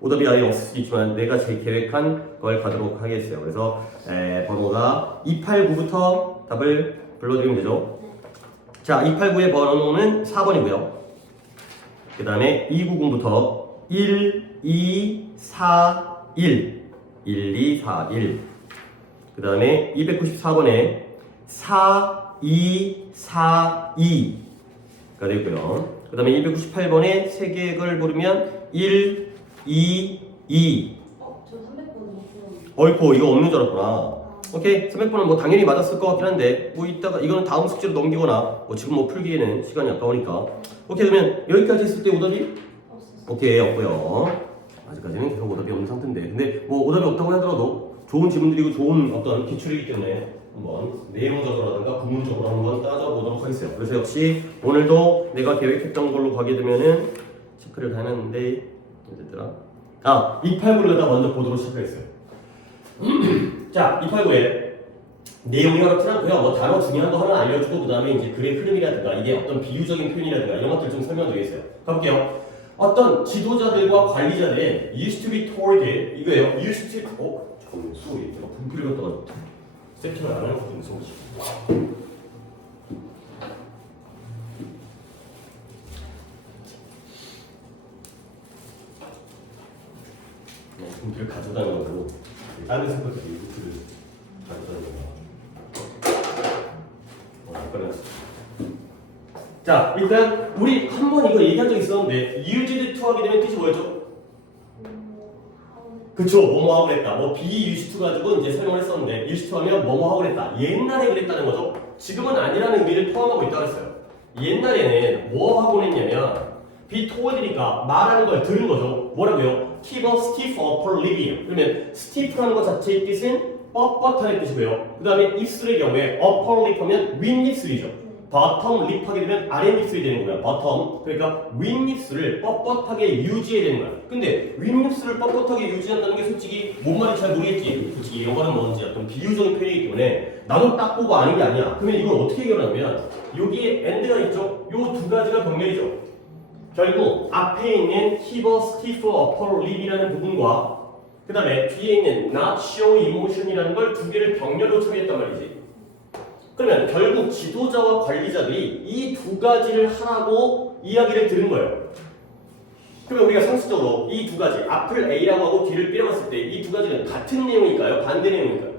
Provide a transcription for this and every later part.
오답이 아예 없을 수도 있지만 내가 제 계획한 걸 가도록 하겠어요. 그래서 번호가 289부터 답을 불러드리면 되죠. 자, 289의 번호는 4번이고요. 그 다음에 290부터 1, 2, 4, 1 1, 2, 4, 1 그 다음에 294번에 4, 2, 4, 2가 되고요. 그 다음에 298번에 세 개의 걸 부르면 1, 2, 2 저 300번 없어요. 어이쿠 이거 없는 줄 알았구나. 오케이 300번은 뭐 당연히 맞았을 것 같긴 한데 뭐 이따가 이거는 다음 숙제로 넘기거나 뭐 지금 뭐 풀기에는 시간이 아까우니까 오케이 그러면 여기까지 했을 때 오답이? 없었어요. 오케이 없고요. 아직까지는 계속 오답이 없는 상태인데 근데 뭐 오답이 없다고 하더라도 좋은 질문들이고 좋은 어떤 기출이기 때문에 한번 내용적으로라든가 구문적으로 한번 따져보도록 하겠어요. 그래서 역시 오늘도 내가 계획했던 걸로 가게 되면은 체크를 다 해놨는데 어쨌더라 289를 갖다 먼저 보도록 시작하겠어요. 자 289에 내용이 어렵진 않고요. 뭐 단어 중요한 거 하나 알려주고 그 다음에 이제 글의 흐름이라든가 이게 어떤 비유적인 표현이라든가 이런 것들 좀 설명드리겠어요. 가볼게요. 어떤 지도자들과 관리자들의 used to be told 이거예요. used to 잠깐만 소리 제가 분필을 갖다가 세팅을 안 하는 것도 무서워. 분필을 가져다니는 거고 다른 생각들이 분필을 가져다니는 거. 자 일단 우리 한 번 이거 얘기한 적 있었는데 used to 하게 되면 뜻이 뭐였죠? 그쵸 뭐뭐 하고 그랬다 뭐 be used to 가지고 이제 설명을 했었는데 used to 하면 뭐뭐 하고 그랬다 옛날에 그랬다는 거죠. 지금은 아니라는 의미를 포함하고 있다고 했어요. 옛날에는 뭐 하고 그랬냐면 be told니까 말하는 걸 들은 거죠. 뭐라고요? keep a stiff upper lip이에요. 그러면 stiff라는 것 자체의 뜻은 뻣뻣하는 뜻이고요. 그 다음에 입술의 경우에 upper lip 하면 윗입술이죠. bottom lip 하게 되면 아랫입술이 되는 거야. bottom. 그러니까 윗입술을 뻣뻣하게 유지해야 되는 거야. 근데 윗입술을 뻣뻣하게 유지한다는 게 솔직히 뭔 말인지 잘 모르겠지. 솔직히 영어는 뭔지 어떤 비유적인 표현이기 때문에 나도 딱 보고 아는 게 아니야. 그러면 이걸 어떻게 해결하냐면 여기에 and가 있죠. 요 두 가지가 병렬이죠. 결국 앞에 있는 keep a stiff upper lip이라는 부분과 그 다음에 뒤에 있는 not show emotion이라는 걸 두 개를 병렬로 처리했단 말이지. 그러면 결국 지도자와 관리자들이 이 두 가지를 하라고 이야기를 들은 거예요. 그러면 우리가 상식적으로 이 두 가지 앞을 A라고 하고 뒤를 B라고 했을 때 이 두 가지는 같은 내용일까요? 반대 내용일까요?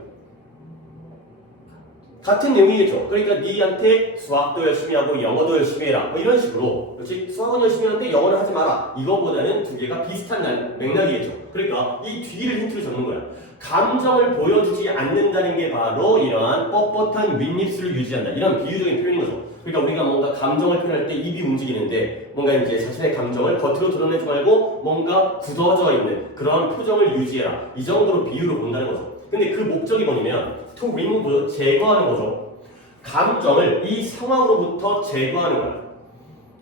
같은 내용이겠죠. 그러니까 니한테 수학도 열심히 하고 영어도 열심히 해라 뭐 이런 식으로 그렇지? 수학은 열심히 하는데 영어는 하지 마라 이거보다는 두 개가 비슷한 맥락이겠죠. 그러니까 이 뒤를 힌트를 줬는 거야. 감정을 보여주지 않는다는 게 바로 이러한 뻣뻣한 윗입술을 유지한다 이런 비유적인 표현인 거죠. 그러니까 우리가 뭔가 감정을 표현할 때 입이 움직이는데 뭔가 이제 자신의 감정을 겉으로 드러내지 말고 뭔가 굳어져 있는 그런 표정을 유지해라 이 정도로 비유로 본다는 거죠. 근데 그 목적이 뭐냐면 to remove 제거하는 거죠. 감정을 이 상황으로부터 제거하는 거야.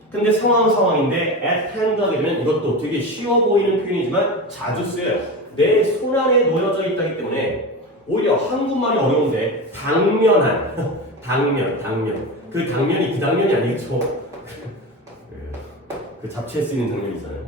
근데 상황은 상황인데 at hand 하게 되면 이것도 되게 쉬워 보이는 표현이지만 자주 쓰여요. 내 손 안에 놓여져 있다기 때문에 오히려 한국말이 어려운데 당면한 당면 그 당면이 그 당면이 아니겠죠. 그 잡채에 쓰이는 당면 있잖아요.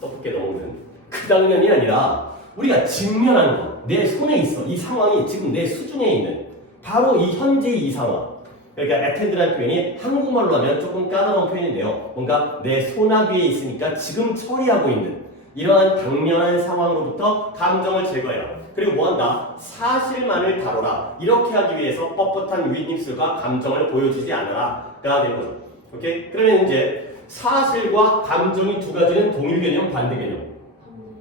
떡볶이에 넣는 그 당면이 아니라 우리가 직면하는 거. 내 손에 있어. 이 상황이 지금 내 수중에 있는 바로 이 현재의 이 상황. 그러니까 attend라는 표현이 한국말로 하면 조금 까다로운 표현인데요. 뭔가 내 손아귀에 있으니까 지금 처리하고 있는 이러한 당면한 상황으로부터 감정을 제거해라. 그리고 뭐한다? 사실만을 다뤄라. 이렇게 하기 위해서 뻣뻣한 윗입술과 감정을 보여주지 않아라가 되는 거죠. 오케이? 그러면 이제 사실과 감정이 두 가지는 동일 개념, 반대 개념.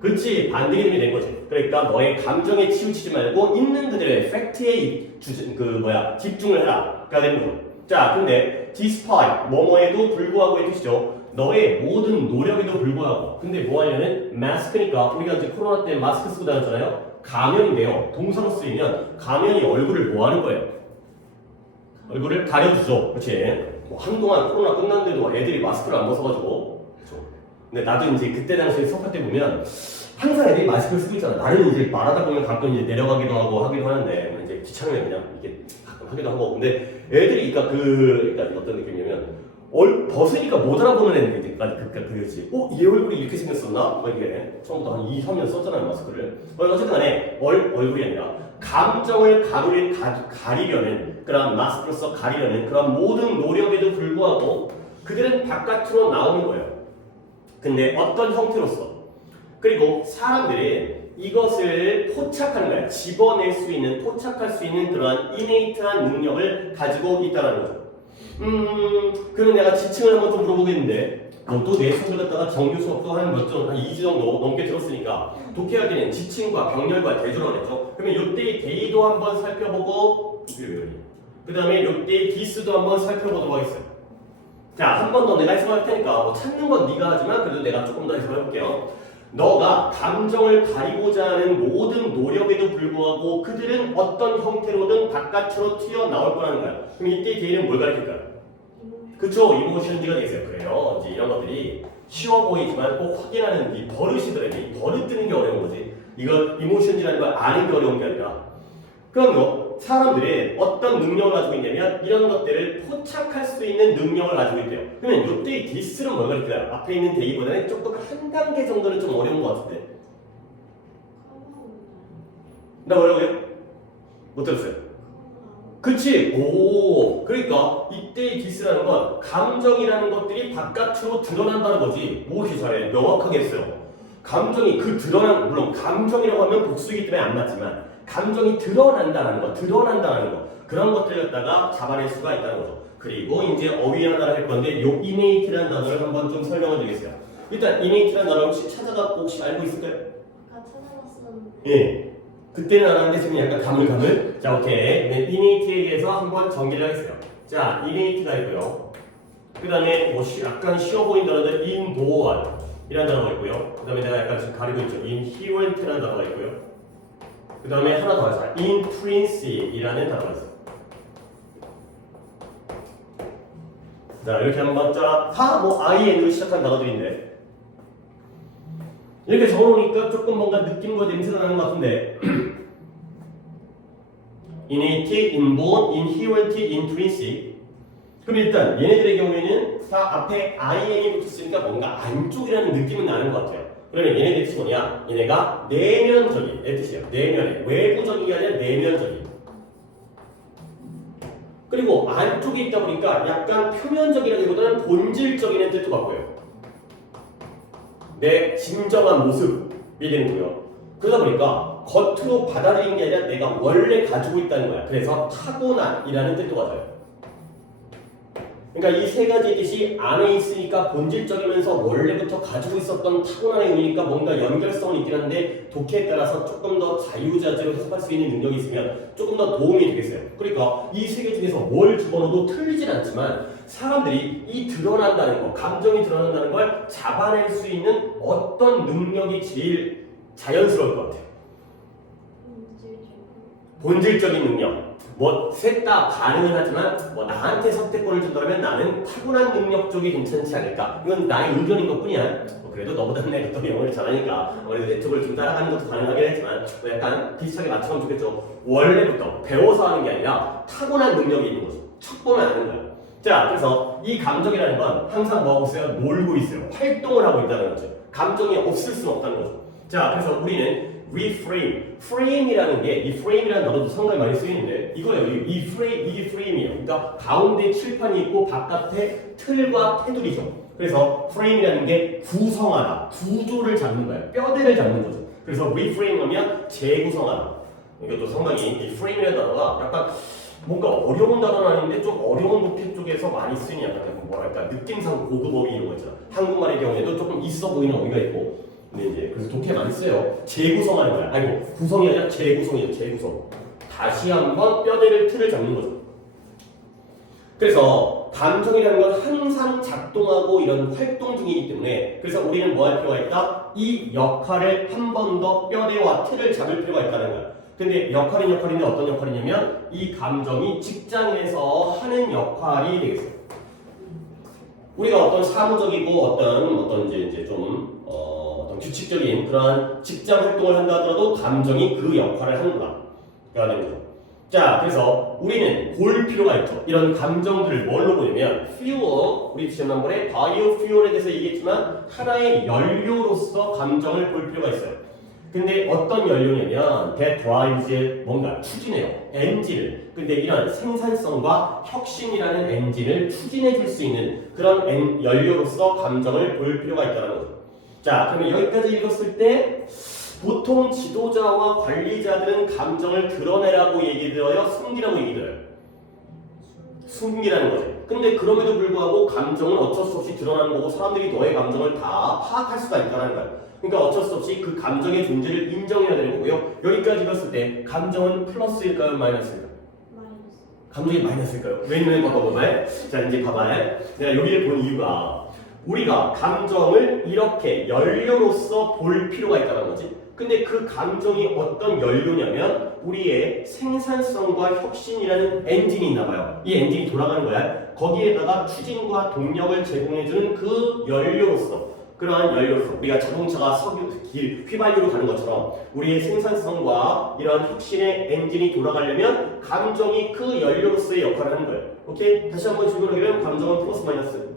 그치? 반대 개념이 된 거지. 그러니까 너의 감정에 치우치지 말고 있는 그대로의 팩트에 집중을 해라가 되는 거죠. 자, 근데 despite 뭐뭐에도 불구하고의 뜻이죠. 너의 모든 노력에도 불구하고. 근데 뭐 하냐면 마스크니까 우리가 이제 코로나 때 마스크 쓰고 다녔잖아요. 가면인데요. 동사로 쓰이면 가면이 얼굴을 뭐 하는 거예요? 얼굴을 가려주죠. 그렇지? 뭐 한동안 코로나 끝났는데도 애들이 마스크를 안 벗어가지고. 그렇죠? 근데 나도 이제 그때 당시에 수업할 때 보면 항상 애들이 마스크를 쓰고 있잖아. 나는 이제 말하다 보면 가끔 이제 내려가기도 하고 하기도 하는데 이제 귀찮으면 그냥 이렇게 가끔 하기도 하고. 근데 애들이 그러니까 어떤 느낌이냐면 벗으니까 못 알아보는 애들까지 그거지. 얘 얼굴이 이렇게 생겼었나? 뭐 이게 처음부터 한 2, 3년 썼잖아요 마스크를. 어쨌든 간에 얼굴이 아니라 감정을 가리려는 그런 마스크로서 가리려는 그런 모든 노력에도 불구하고 그들은 바깥으로 나오는 거예요. 근데 어떤 형태로서 그리고 사람들이 이것을 포착하는 거야. 집어낼 수 있는, 포착할 수 있는 그러한 이네이트한 능력을 가지고 있다는 거죠. 그러면 내가 지층을 한번 좀 물어보겠는데, 또 내 수업을 갖다가 정규 수업도 한 2주 정도 넘게 들었으니까, 독해할 때는 지층과 병렬과 대조라고 했죠. 그러면 이때의 데이도 한번 살펴보고, 그 다음에 이때의 디스도 한번 살펴보도록 하겠어요. 자, 한 번 더 내가 해석할 테니까, 찾는 건 네가 하지만, 그래도 내가 조금 더 해석을 해볼게요. 너가 감정을 가리고자 하는 모든 노력에도 불구하고 그들은 어떤 형태로든 바깥으로 튀어나올 거라는 거야. 그럼 이때 데이는 뭘 가리킬까요? 그쵸? 이모션지가 되겠어요. 그래요. 이제 이런 것들이 쉬워 보이지만 꼭 확인하는 이 버릇이더라도 이 버릇 뜨는 게 어려운 거지. 이걸 이모션지라는 걸 아는 게 어려운 게 아니라. 그럼요. 사람들이 어떤 능력을 가지고 있냐면 이런 것들을 포착할 수 있는 능력을 가지고 있대요. 그러면 이때의 디스는 뭘 가리킬까요? 앞에 있는 데이보다는 조금 한 단계 정도는 좀 어려운 것 같은데. 나 뭐라고요? 못 들었어요. 그치? 오, 그러니까 이때의 디스라는 건 감정이라는 것들이 바깥으로 드러난다는 거지. 뭐 이렇게 잘해? 명확하게 했어요. 감정이 물론 감정이라고 하면 복수이기 때문에 안 맞지만 감정이 드러난다는 거, 그런 것들을 갖다가 잡아낼 수가 있다는 거죠. 그리고 이제 어휘 하나를 할 건데 요 innat이라는 단어를 한번 좀 설명을 드리겠어요. 일단 innat이라는 단어 혹시 찾아갖고 혹시 알고 있을까요? 아까 찾아봤었는데. 예. 그때는 알았는데 지금 약간 가물가물. 자, 오케이. 네, innat에 대해서 한번 정리를 하겠어요. 자, innate가 있고요. 그 다음에 뭐 약간 쉬워 보이는 단어들 inborn 이라는 단어가 있고요. 그 다음에 내가 약간 지금 가리고 있죠. inherent라는 단어가 있고요. 그 다음에 하나 더 하자. intrinsic이라는 단어가 있어요. 자, 이렇게 한번 다 뭐 IN으로 시작한 단어들인데 이렇게 적어놓으니까 조금 뭔가 느낌과 냄새가 나는 것 같은데 innate, inborn, inherent, intrinsic. 그럼 일단 얘네들의 경우에는 다 앞에 IN이 붙었으니까 뭔가 안쪽이라는 느낌은 나는 것 같아요. 그러면 얘네들 뜻이 뭐냐? 얘네가 내면적인 내 뜻이에요. 내면에 외부적인 게 아니라 내면적인. 그리고 안쪽에 있다 보니까 약간 표면적이라기보다는 본질적인 뜻도 바꿔요. 내 진정한 모습이 되는 거예요. 그러다 보니까 겉으로 받아들이는 게 아니라 내가 원래 가지고 있다는 거야. 그래서 타고난이라는 뜻도 맞아요. 그러니까 이 세 가지 뜻이 안에 있으니까 본질적이면서 원래부터 가지고 있었던 타고난의 의미니까 뭔가 연결성은 있긴 한데 독해에 따라서 조금 더 자유자재로 해석할 수 있는 능력이 있으면 조금 더 도움이 되겠어요. 그러니까 이 세 개 중에서 뭘 집어넣어도 틀리진 않지만 사람들이 이 드러난다는 거, 감정이 드러난다는 걸 잡아낼 수 있는 어떤 능력이 제일 자연스러울 것 같아요. 본질적인 능력. 뭐 셋 다 가능은 하지만 뭐 나한테 선택권을 준다면 나는 타고난 능력 쪽이 괜찮지 않을까. 이건 나의 의견인 것뿐이야. 그래도 너보다 내가 또 영어를 잘하니까 아무래도 내 쪽을 좀 따라가는 것도 가능하긴 하지만 뭐 약간 비슷하게 맞추면 좋겠죠. 원래부터 배워서 하는 게 아니라 타고난 능력이 있는 거죠. 척 보면 아는 거야. 자, 그래서 이 감정이라는 건 항상 뭐 하고 있어요? 놀고 있어요. 활동을 하고 있다는 거죠. 감정이 없을 수는 없다는 거죠. 자, 그래서 우리는 reframe, frame이라는 게 이 frame이라는 단어도 상당히 많이 쓰이는데 이거예요. 이게 frame이에요. 그러니까 가운데 칠판이 있고 바깥에 틀과 테두리죠. 그래서 frame이라는 게 구성하다, 구조를 잡는 거예요. 뼈대를 잡는 거죠. 그래서 reframe하면 재구성하다. 이것도 상당히 이 frame이라는 단어가 약간 뭔가 어려운 단어는 아닌데 좀 어려운 독해 쪽에서 많이 쓰이는 약간 뭐랄까 느낌상 고급 어휘 이런 거 있잖아. 한국말의 경우에도 조금 있어 보이는 어휘가 있고. 근데 이제 그래서 독해 많이 써요. 재구성하는 거야. 아이고 구성이 아니라 재구성이에요. 재구성. 다시 한번 뼈대를 틀을 잡는 거죠. 그래서 감정이라는 건 항상 작동하고 이런 활동 중이기 때문에 그래서 우리는 뭐 할 필요가 있다? 이 역할을 한 번 더 뼈대와 틀을 잡을 필요가 있다는 거야. 근데 역할인데 어떤 역할이냐면 이 감정이 직장에서 하는 역할이 되겠어요. 우리가 어떤 사무적이고 어떤 이제 좀 어떤 규칙적인 그러한 직장 활동을 한다 하더라도 감정이 그 역할을 하는구나. 그래야 되는 거죠. 자, 그래서 우리는 볼 필요가 있죠. 이런 감정들을 뭘로 보냐면 fuel, 우리 지난번에 biofuel에 대해서 얘기했지만 하나의 연료로서 감정을 볼 필요가 있어요. 근데 어떤 연료냐면 that drives 뭔가 추진해요. 엔진을. 근데 이런 생산성과 혁신이라는 엔진을 추진해 줄 수 있는 그런 연료로서 감정을 볼 필요가 있다는 거죠. 자, 그러면 여기까지 읽었을 때 보통 지도자와 관리자들은 감정을 드러내라고 얘기 들어요? 숨기라고 얘기 들어요? 숨기라는 거지. 근데 그럼에도 불구하고 감정은 어쩔 수 없이 드러나는 거고 사람들이 너의 감정을 다 파악할 수가 있다는 거예요. 그러니까 어쩔 수 없이 그 감정의 존재를 인정해야 되는 거고요. 여기까지 읽었을 때 감정은 플러스일까요? 마이너스일까요? 마이너스. 감정이 마이너스일까요? 왜냐면 봐봐봐요. 자, 이제 봐봐요. 내가 여기를 본 이유가 우리가 감정을 이렇게 연료로서 볼 필요가 있다는 거지. 근데 그 감정이 어떤 연료냐면 우리의 생산성과 혁신이라는 엔진이 있나 봐요. 이 엔진이 돌아가는 거야. 거기에다가 추진과 동력을 제공해주는 그 연료로서 그러한 연료로서 우리가 자동차가 휘발유로 가는 것처럼 우리의 생산성과 이런 혁신의 엔진이 돌아가려면 감정이 그 연료로서의 역할을 하는 거예요. 오케이? 다시 한번 질문하기를 감정은 플러스 마이너스?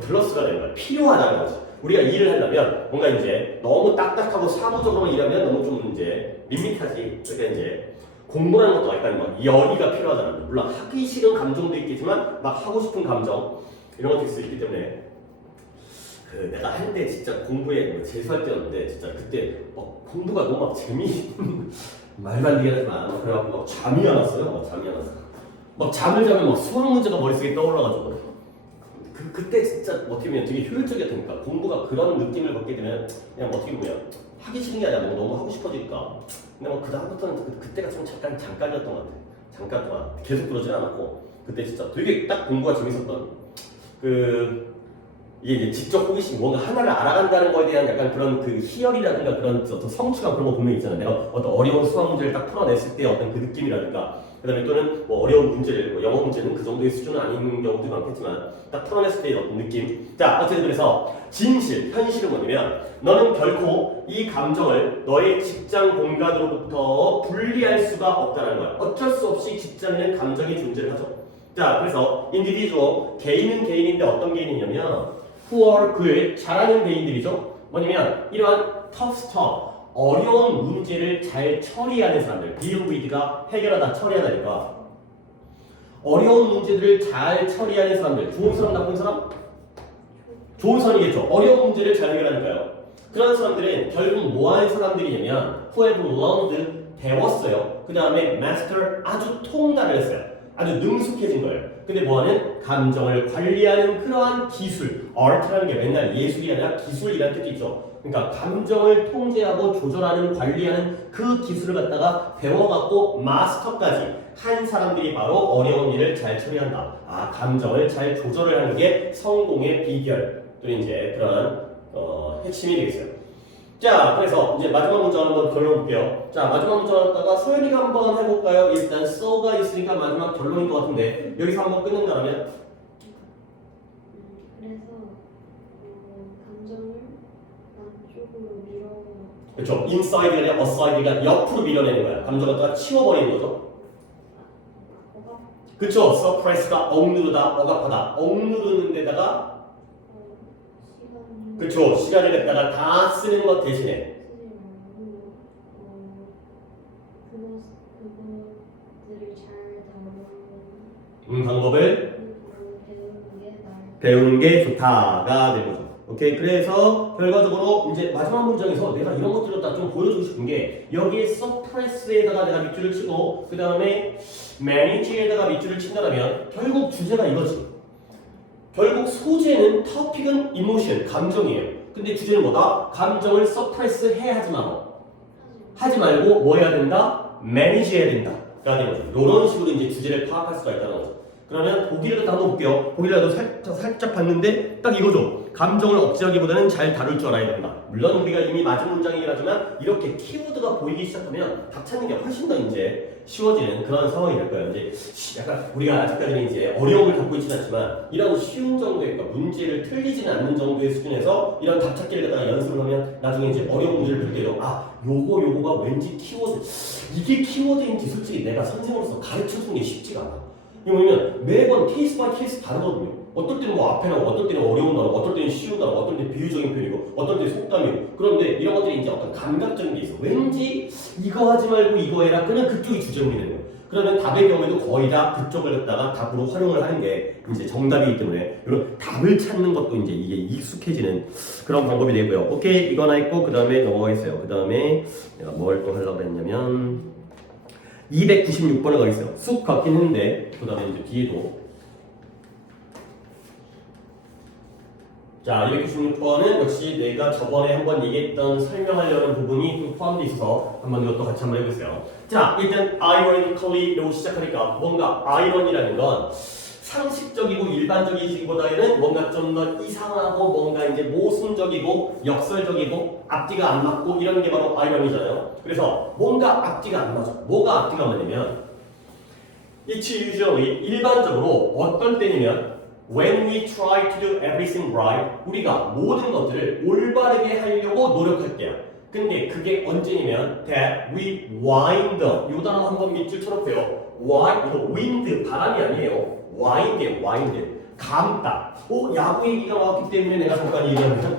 플러스가 되는 거야. 필요하다는 거지. 우리가 일을 하려면 뭔가 이제 너무 딱딱하고 사무적으로만 일하면 너무 좀 이제 밋밋하지. 그러니까 이제 공부하는 것도 약간 막 열의가 필요하잖아. 물론 하기 싫은 감정도 있겠지만 막 하고 싶은 감정 이런 것도 있을 수 있기 때문에 그 내가 한때 진짜 공부에 재수할 때였는데 진짜 그때 공부가 너무 막 말도 안 되게 하지만 그래갖고 막 잠이 안 왔어요. 막 잠을 자면 막 수학 문제가 머릿속에 떠올라가지고 그때 진짜 어떻게 보면 되게 효율적이었으니까 공부가 그런 느낌을 받게 되면 그냥 어떻게 보면 하기 싫은 게 아니라 너무 하고 싶어지니까 근데 뭐 그다음부터는 그때가 좀 잠깐이었던 것 같아. 잠깐 동안 계속 그러진 않았고 그때 진짜 되게 딱 공부가 재밌었던 이게 이제 지적 호기심 뭔가 하나를 알아간다는 거에 대한 약간 그런 그 희열이라든가 그런 어떤 성취감 그런 거 분명히 있잖아요. 내가 어떤 어려운 수학 문제를 딱 풀어냈을 때 어떤 그 느낌이라든가 그다음에 또는 뭐 어려운 문제를 영어 문제는 그 정도의 수준은 아닌 경우도 많겠지만 딱 풀어냈을 때의 어떤 느낌. 자, 어쨌든 그래서 진실, 현실은 뭐냐면 너는 결코 이 감정을 너의 직장 공간으로부터 분리할 수가 없다는 거야. 어쩔 수 없이 직장에는 감정이 존재를 하죠. 자, 그래서 individual, 개인은 개인인데 어떤 개인이냐면 who are good, 잘하는 개인들이죠. 뭐냐면 이러한 tough stuff, 어려운 문제를 잘 처리하는 사람들, deal with가 해결하다, 처리하다니까 어려운 문제들을 잘 처리하는 사람들, 좋은 사람, 나쁜 사람? 좋은 사람이겠죠. 어려운 문제를 잘 해결하니까요. 그런 사람들은 결국 뭐 하는 사람들이냐면 who have learned, 배웠어요. 그 다음에 master, 아주 통달을 했어요. 아주 능숙해진 거예요. 근데 뭐하는? 감정을 관리하는 그러한 기술, art라는 게 맨날 예술이 아니라 기술이라는 뜻도 있죠. 그러니까 감정을 통제하고 조절하는, 관리하는 그 기술을 갖다가 배워갖고 마스터까지 한 사람들이 바로 어려운 일을 잘 처리한다. 아, 감정을 잘 조절을 하는 게 성공의 비결, 또 이제 그런 핵심이 되겠어요. 자, 그래서 이제 마지막 문제 한번 결론볼게요. 자, 마지막 문제 하다가 서연이가 한번 해볼까요? 일단 so가 있으니까 마지막 결론인 것 같은데 여기서 한번 끊는다면? 그래서 감정을 남쪽으로 밀어. 그렇죠. inside가 아니라 aside가 옆으로 밀어내는 거야. 감정을 갖다가 치워버리는 거죠. 그쵸? suppress가 억누르다, 억압하다. 억누르는 데다가 그쵸? 시간을 갖다가 다 쓰는 것 대신에 그것들을 잘 다루는 방법을 배우는 게 배우는 게 좋다가 되는 거죠. 오케이. 그래서 결과적으로 이제 마지막 문장에서 내가 이런 것들을 다 좀 보여주고 싶은 게 여기에 suppress에다가 내가 밑줄을 치고 그 다음에 manage에다가 밑줄을 친다면 결국 주제가 이거지. 결국 소재는 토픽은 emotion, 감정이에요. 근데 주제는 뭐다? 감정을 suppress 해야 하지 말고 뭐 해야 된다? manage 해야 된다. 라는 거죠. 이런 식으로 이제 주제를 파악할 수가 있다는 거죠. 그러면 보기를 한번 볼게요. 보기를 살짝 봤는데 딱 이거죠. 감정을 억제하기보다는 잘 다룰 줄 알아야 된다. 물론 우리가 이미 맞은 문장이긴 하지만 이렇게 키워드가 보이기 시작하면 답 찾는 게 훨씬 더 이제 쉬워지는 그런 상황이 될 거예요. 이제 약간 우리가 아직까지는 이제 어려움을 갖고 있지는 않지만 이런 쉬운 정도의 그러니까 문제를 틀리지는 않는 정도의 수준에서 이런 답 찾기를 갖다가 연습을 하면 나중에 이제 어려운 문제를 볼 때도 요거가 왠지 키워드 이게 키워드인지 솔직히 내가 선생으로서 가르쳐주는 게 쉽지가 않아. 이거 뭐냐면 매번 케이스 바이 케이스 다르거든요. 어떨 때는 뭐 앞에 나오고, 어떨 때는 어려운 단어, 어떨 때는 쉬운 단어, 어떨 때는 비유적인 표현이고, 어떨 때는 속담이고. 그런데 이런 것들이 이제 어떤 감각적인 게 있어. 왠지 이거 하지 말고 이거 해라. 그냥 그쪽이 주제문이 되는 거예요. 그러면 답의 경우에도 거의 다 그쪽을 갖다가 답으로 활용을 하는 게 이제 정답이기 때문에 이런 답을 찾는 것도 이제 이게 익숙해지는 그런 방법이 되고요. 오케이, 이거 하나 있고, 그 다음에 넘어가겠어요. 그 다음에 내가 뭘 또 하려고 했냐면 296번을 가겠어요. 쑥 같긴 했는데, 그 다음에 이제 뒤에도 자, 296번은 역시 내가 저번에 한번 얘기했던 설명하려는 부분이 좀 포함되어 있어서 한번 이것도 같이 한번 해보세요. 자, 일단 ironically로 시작하니까 뭔가 iron이라는 건 상식적이고 일반적이기보다는 뭔가 좀 더 이상하고 뭔가 이제 모순적이고 역설적이고 앞뒤가 안 맞고 이런 게 바로 iron이잖아요. 그래서 뭔가 앞뒤가 안 맞아. 뭐가 앞뒤가 안 맞냐면 it's usually 일반적으로 어떤 때냐면 when we try to do everything right, 우리가 모든 것들을 올바르게 하려고 노력할 때야. 근데 그게 언제냐면 that we wind up. 이 단어 한번 밑줄 쳐놓고요. 이거 wind, 바람이 아니에요. wind. 감다. 야구 얘기가 나왔기 때문에 내가 잠깐 얘기하면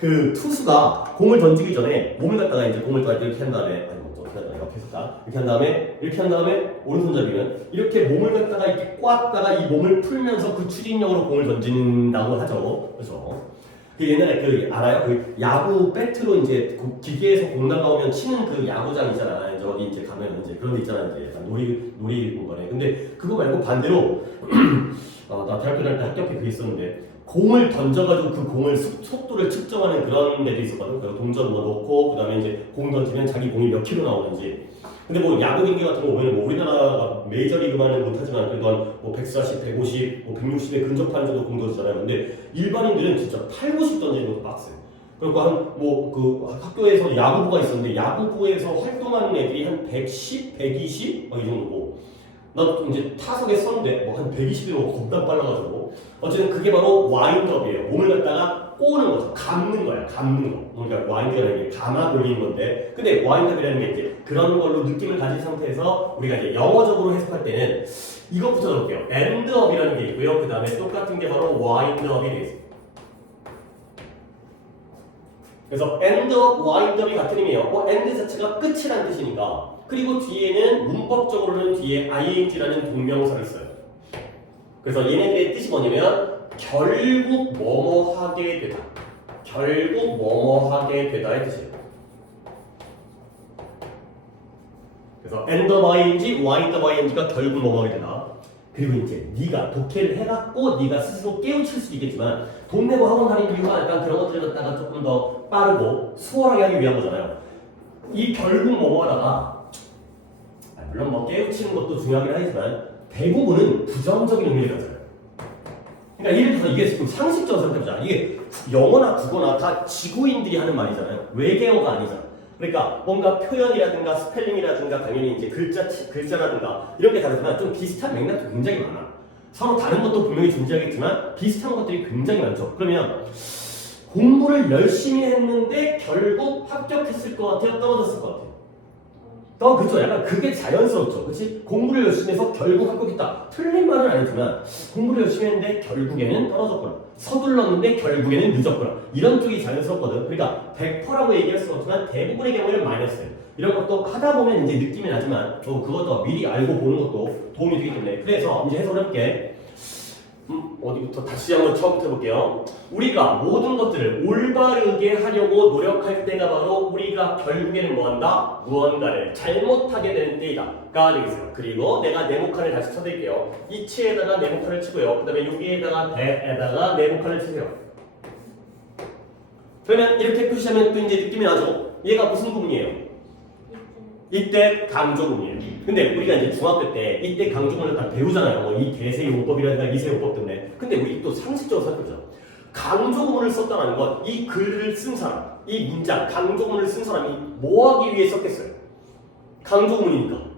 그 투수가 공을 던지기 전에 몸을 갖다가 이제 공을 이렇게 한 다음에 이렇게 한 다음에 오른손잡이는 이렇게 몸을 갖다가 이렇게 꽉다가 이 몸을 풀면서 그 추진력으로 공을 던진다고 하죠. 그래서 그 옛날에 그 알아요? 그 야구 배트로 이제 기계에서 공 나가오면 치는 그 야구장 있잖아. 저기 이제 가면 이제 그런 데 있잖아. 이제 약간 놀이 공간에. 근데 그거 말고 반대로 나 대학교 다닐 때 학교 앞에 그게 있었는데. 공을 던져가지고 그 공을 속도를 측정하는 그런 데도 있었거든. 그래서 동전 뭐 넣고 그다음에 이제 공 던지면 자기 공이 몇 킬로 나오는지. 근데 뭐 야구 경기 같은 거 보면 뭐 우리나라가 메이저리그만은 못하지만 그래도 뭐 140, 150, 뭐 160에 근접하는 정도 공 던지잖아요. 근데 일반인들은 진짜 80 던지는 것도 빡세. 그리고 한 뭐 그 학교에서 야구부가 있었는데 야구부에서 활동하는 애들이 한 110, 120 이 정도고. 나 이제 타석에 섰는데 뭐 한 120이면 겁나 빨라가지고 어쨌든 그게 바로 와인드업이에요. 몸을 갖다가 꼬는 거죠. 감는 거야. 감는 거. 그러니까 와인드라는 게 감아 돌리는 건데 근데 와인드업이라는 게 이제 그런 걸로 느낌을 가진 상태에서 우리가 이제 영어적으로 해석할 때는 이것부터 넣을게요. 엔드업이라는 게 있고요. 그 다음에 똑같은 게 바로 와인드업이 되어 있습니다. 그래서 엔드업, 와인드업이 같은 의미예요. 엔드 자체가 끝이라는 뜻이니까 그리고 뒤에는 문법적으로는 뒤에 ing라는 동명사가 있어요. 그래서 얘네들의 뜻이 뭐냐면 결국 뭐뭐 하게 되다. 결국 뭐뭐 하게 되다의 뜻이에요. 그래서 end of ing, wind of ing가 결국 뭐뭐 하게 되다. 그리고 이제 네가 독해를 해갖고 네가 스스로 깨우칠 수도 있겠지만 돈 내고 학원 다니는 이유가 약간 그런 것들을 갖다가 조금 더 빠르고 수월하게 하기 위한 거잖아요. 이 결국 뭐뭐 하다가 물론 뭐 깨우치는 것도 중요하긴 하지만 대부분은 부정적인 의미를 가져요. 그러니까 예를 들어서 이게 좀 상식적으로 생각해보자. 이게 영어나 국어나 다 지구인들이 하는 말이잖아요. 외계어가 아니잖아. 그러니까 뭔가 표현이라든가 스펠링이라든가 당연히 이제 글자라든가 이런 게 다르지만 좀 비슷한 맥락도 굉장히 많아. 서로 다른 것도 분명히 존재하겠지만 비슷한 것들이 굉장히 많죠. 그러면 공부를 열심히 했는데 결국 합격했을 것 같아요? 떨어졌을 것 같아요? 그죠? 약간 그게 자연스럽죠. 그치? 공부를 열심히 해서 결국 합격했다. 틀린 말은 아니지만 공부를 열심히 했는데 결국에는 떨어졌구나. 서둘렀는데 결국에는 늦었구나. 이런 쪽이 자연스럽거든. 그러니까 100%라고 얘기할 수는 없지만 대부분의 경우에는 마이너스예요. 이런 것도 하다 보면 이제 느낌이 나지만 그것도 미리 알고 보는 것도 도움이 되기 때문에 그래서 이제 해석을 해볼게. 어디부터 다시 한번 처음부터 해볼게요. 우리가 모든 것들을 올바르게 하려고 노력할 때가 바로 우리가 결국에는 뭐한다? 무언가를 잘못하게 되는 때이다가 되겠어요. 그리고 내가 네모칸을 다시 쳐드릴게요. 이치에다가 네모칸을 치고요. 그 다음에 여기에다가 대에다가 네모칸을 치세요. 그러면 이렇게 표시하면 또 이제 느낌이 나죠? 얘가 무슨 구문이에요? 이때 강조문이에요. 근데 우리가 이제 중학교 때 이때 강조문을 다 배우잖아요. 이 대세 용법이라든가 이세 용법 때문에. 근데 우리 또 상식적으로 생각해보자. 강조구문을 썼다는 건 이 글을 쓴 사람, 이 문장, 강조구문을 쓴 사람이 뭐 하기 위해 썼겠어요? 강조구문이니까.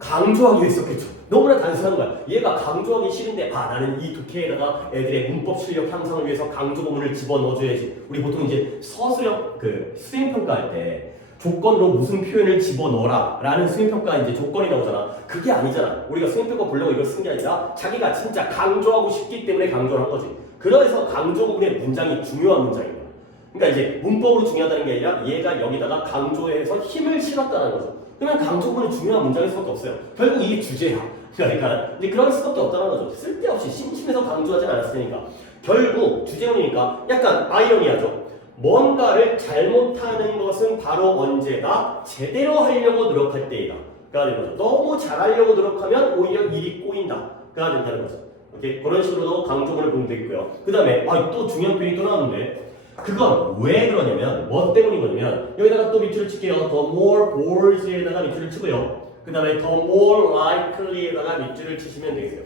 강조하기 위해 썼겠죠. 너무나 단순한 거야. 얘가 강조하기 싫은데 나는 이 독해에다가 애들의 문법 실력 향상을 위해서 강조구문을 집어넣어줘야지. 우리 보통 이제 서술형 그 수행평가할 때 조건으로 무슨 표현을 집어넣어라 라는 수행평가 이제 조건이 나오잖아. 그게 아니잖아. 우리가 수행평가 보려고 이걸 쓴 게 아니라 자기가 진짜 강조하고 싶기 때문에 강조를 한 거지. 그래서 강조구문의 문장이 중요한 문장인 거야. 그러니까 이제 문법으로 중요하다는 게 아니라 얘가 여기다가 강조해서 힘을 실었다는 거죠. 그러면 강조구문이 중요한 문장일 수밖에 없어요. 결국 이게 주제야. 그러니까 이제 그럴 수밖에 없다는 거죠. 쓸데없이 심심해서 강조하진 않았으니까. 결국 주제문이니까 약간 아이러니하죠. 뭔가를 잘못하는 것은 바로 언제다? 제대로 하려고 노력할 때이다. 가 되는 거죠. 너무 잘하려고 노력하면 오히려 일이 꼬인다. 가 된다는 거죠. 오케이? 그런 식으로도 강조문을 보면 되겠고요. 그 다음에 또 중요한 표현이 또 나오는데 그건 왜 그러냐면 뭐 때문인 거냐면 여기다가 또 밑줄을 칠게요. The more bores에다가 밑줄을 치고요. 그 다음에 the more likely에다가 밑줄을 치시면 되겠어요.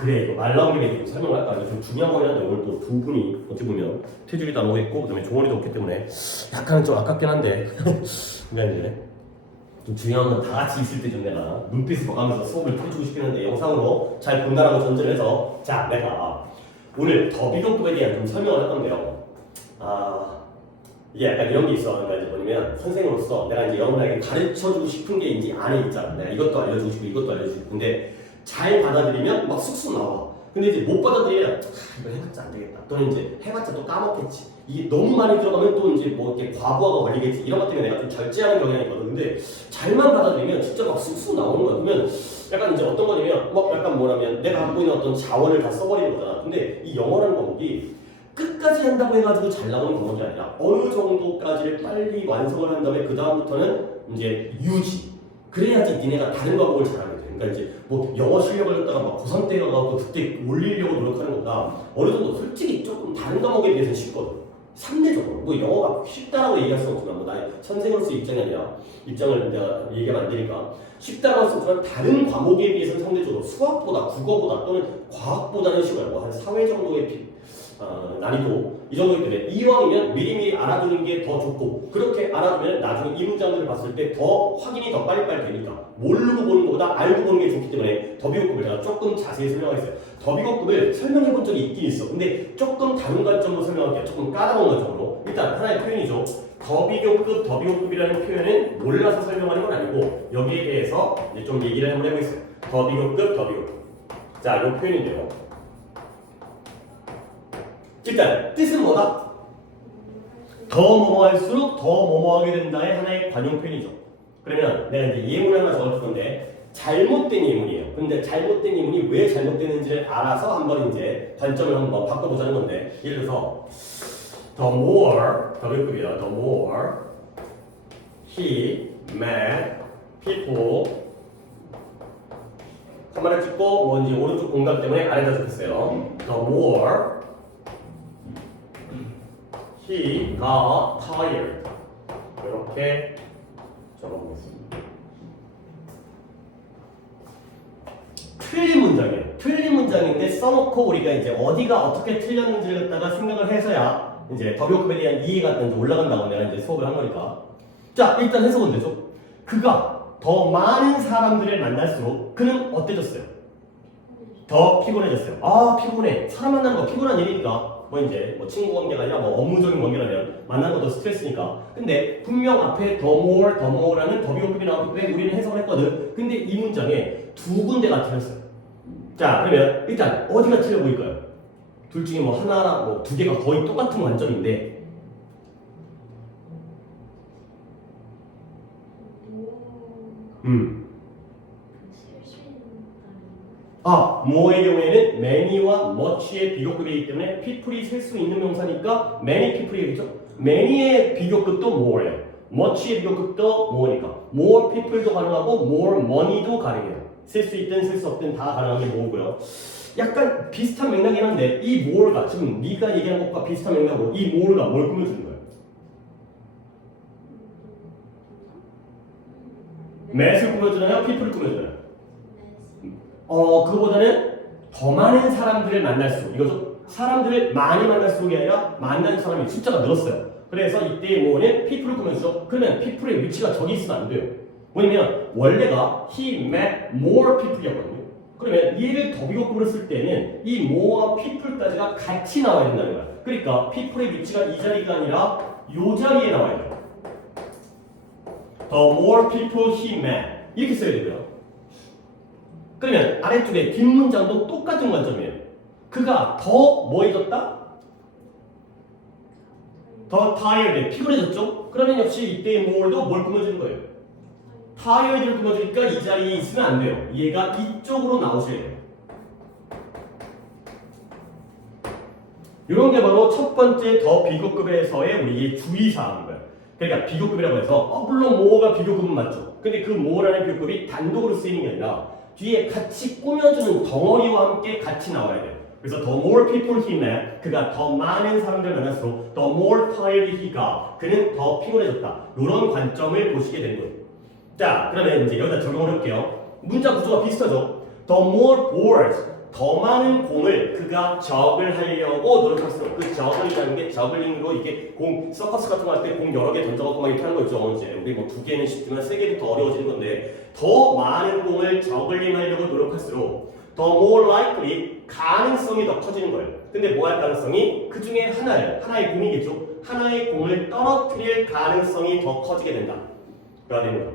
그래 이거 말 나오는 게 좀 설명을 할까? 이거 좀 중요한 거긴 한데 오늘 또 두 분이 어찌 보면 태주리도 안 오고 있고 그 다음에 종원이도 없기 때문에 약간은 좀 아깝긴 한데 그냥 이제 좀 중요한 건 다 같이 있을 때 좀 내가 눈빛을 봐가면서 수업을 해주고 싶긴 한데 영상으로 잘 본다라고 전제를 해서 자 내가 오늘 더 비교급에 대한 좀 설명을 할 건데요. 이게 약간 이런 게 있어. 그러니까 이제 뭐냐면 선생으로서 내가 이제 여러분에게 가르쳐주고 싶은 게 이제 안에 있잖아. 내가 이것도 알려주고 싶고 이것도 알려주고 싶고 근데 잘 받아들이면 막 쑥쑥 나와. 근데 이제 못 받아들이면 이거 해봤자 안 되겠다. 또는 이제 해봤자 또 까먹겠지. 이게 너무 많이 들어가면 또 이제 뭐 이렇게 과부하가 걸리겠지. 이런 것 때문에 내가 좀 절제하는 경향이 있거든. 근데 잘만 받아들이면 진짜 막 쑥쑥 나오는 거야. 그러면 약간 이제 어떤 거냐면 약간 뭐라면 내가 갖고 있는 어떤 자원을 다 써버리는 거잖아. 근데 이 영어라는 과목이 끝까지 한다고 해가지고 잘 나오는 과목이 아니라 어느 정도까지를 빨리 완성을 한 다음에 그 다음부터는 이제 유지. 그래야지 니네가 다른 과목을 잘하게 돼. 그러니까 이제 뭐 영어 실력을 갖다가 막 고3 때 가고 그때 올리려고 노력하는 것보다 어느 정도 솔직히 조금 다른 과목에 비해서는 쉽거든. 상대적으로 뭐 영어가 쉽다라고 얘기할 수는 없지만 뭐 나의 선생으로서의 입장이 아니라 입장을 내가 얘기하면 안 되니까 쉽다라고 할 수는 없지만 다른 과목에 비해서는 상대적으로 수학보다 국어보다 또는 과학보다는 쉬워요. 뭐 한 4회 정도의 난이도 이 정도이기 때문에 이왕이면 미리미리 알아두는 게 더 좋고 그렇게 알아두면 나중에 이 문장들을 봤을 때 더 확인이 더 빨리빨리 되니까 모르고 보는 것보다 알고 보는 게 좋기 때문에 더비고급을 제가 조금 자세히 설명하겠어요. 더비고급을 설명해 본 적이 있긴 있어. 근데 조금 다른 관점으로 설명할게요. 조금 까다로운 관점으로. 일단 하나의 표현이죠. 더비고급이라는 표현은 몰라서 설명하는 건 아니고 여기에 대해서 이제 좀 얘기를 한번 해보겠어요. 더비고급. 자, 이 표현인데요. 일단 뜻은 뭐다? 더 뭐뭐할수록 더 뭐뭐하게 된다의 하나의 관용 표현이죠. 그러면 내가 이제 예문을 하나 적어줄 건데 잘못된 예문이에요. 근데 잘못된 예문이 왜 잘못되는지를 알아서 한번 이제 관점을 한번 바꿔보자는 건데 예를 들어서 the more 더비급이다. the more he met people 한마디 찍고 뭐 이제 오른쪽 공간 때문에 아래다 적혔어요. the more he got tired. 이렇게 적어보겠습니다. 틀린 문장이에요. 틀린 문장인데 써놓고 우리가 이제 어디가 어떻게 틀렸는지를 갖다가 생각을 해서야 이제 더비고급에 대한 이해가 이제 올라간다고 내가 이제 수업을 한 거니까. 자, 일단 해석은 되죠. 그가 더 많은 사람들을 만날수록 그는 어때졌어요? 더 피곤해졌어요. 피곤해. 사람 만나는 거 피곤한 일이니까. 뭐 이제 뭐 친구 관계가 아니라 뭐 업무적인 관계라면 만나는 것도 스트레스니까. 근데 분명 앞에 the more라는 더비고급이 나왔기 때문에 우리는 해석을 했거든. 근데 이 문장에 두 군데가 틀렸어요. 자, 그러면 일단 어디가 틀려 보일까요? 둘 중에 뭐 하나나 뭐 두 개가 거의 똑같은 관점인데 more의 경우에는 many와 much의 비교급이기 때문에 people이 셀 수 있는 명사니까 many people이겠죠? many의 비교급도 more예요. much의 비교급도 more니까 more people도 가능하고 more money도 가능해요. 셀 수 있든 셀 수 없든 다 가능한 게 more고요. 약간 비슷한 맥락이긴 한데 이 more가 지금 네가 얘기한 것과 비슷한 맥락으로 이 more가 뭘 꾸며주는 거예요? math를 꾸며주나요? people을 꾸며주나요? 그거보다는 더 많은 사람들을 만날 수 이거죠? 사람들을 많이 만날수록이 아니라 만나는 사람이 숫자가 늘었어요. 그래서 이때의 more는 people을 꾸며주죠. 그러면 people의 위치가 저기 있으면 안 돼요. 뭐냐면 원래가 he met more people이었거든요. 그러면 얘를 더비급으로 쓸 때는 이 more와 people까지가 같이 나와야 된다는 거야. 그러니까 people의 위치가 이 자리가 아니라 이 자리에 나와야 돼요. The more people he met 이렇게 써야 되고요. 그러면 아래쪽에 뒷문장도 똑같은 관점이에요. 그가 더 뭐해졌다? 더 tired, 피곤해졌죠? 그러면 역시 이때의 more도 뭘 꾸며주는 거예요? tired를 꾸며주니까 이 자리에 있으면 안 돼요. 얘가 이쪽으로 나오셔야 돼요. 이런 게 바로 첫 번째 더 비교급에서의 우리의 주의사항인 거예요. 그러니까 비교급이라고 해서 물론 more가 비교급은 맞죠. 근데 그 more라는 비교급이 단독으로 쓰이는 게 아니라 뒤에 같이 꾸며주는 덩어리와 함께 같이 나와야 돼요. 그래서 the more people he met, 그가 더 많은 사람들 만날수록 the more tired he got, 그는 더 피곤해졌다. 이런 관점을 보시게 되는 거예요. 자, 그러면 이제 여기다 적용을 해볼게요. 문장 구조가 비슷하죠. The more boards, 더 많은 공을 그가 저글 하려고 노력할수록 그 저글이라는 게 저글링으로 이게 공 서커스 같은 거 할 때 공 여러 개 던져갖고 막 이렇게 하는 거 있죠. 이제 우리 뭐 2개는 쉽지만 3개도 더 어려워지는 건데 더 많은 공을 저글링 하려고 노력할수록 the more likely 가능성이 더 커지는 거예요. 근데 뭐 할 가능성이? 그 중에 하나의 공이겠죠. 하나의 공을 떨어뜨릴 가능성이 더 커지게 된다. 가 되는 거예요.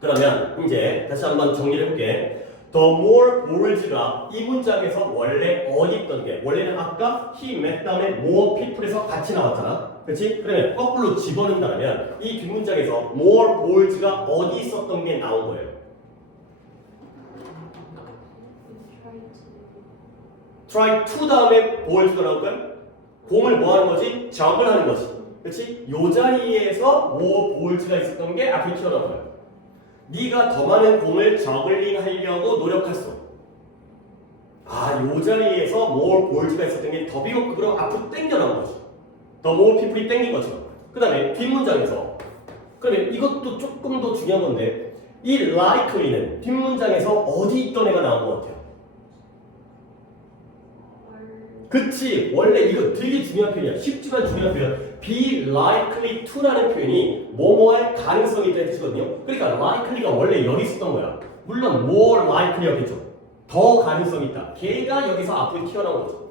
그러면 이제 다시 한번 정리를 해볼게. The more boards가 이 문장에서 원래 어디 있던 게 원래는 아까 he met 다음에 more people에서 같이 나왔잖아. 그렇지? 그러면 거꾸로 집어넣는다면 이 뒷문장에서 more boards가 어디 있었던 게 나온 거예요. try to 다음에 boards가 나올까요? 공을 뭐 하는 거지? 적을 하는 거지. 그렇지? 요 자리에서 more boards가 있었던 게 앞에 튀어나온 거예요. 네가 더 많은 공을 저글링 하려고 노력했어. 요 자리에서 more boards가 있었던 게 더 비교급으로 앞으로 땡겨 나온 거지. 더 more people이 땡긴 거죠. 그 다음에 뒷문장에서 그러면 이것도 조금 더 중요한 건데 이 likely는 뒷문장에서 어디 있던 애가 나온 것 같아요? 그치, 원래 이거 되게 중요한 표현이야. 쉽지만 중요한 표현. be likely to라는 표현이 뭐뭐할 가능성이 있다는 뜻이거든요. 그러니까 likely가 원래 여기 있었던 거야. 물론 more likely였겠죠. 더 가능성이 있다. 걔가 여기서 앞으로 튀어나온 거죠.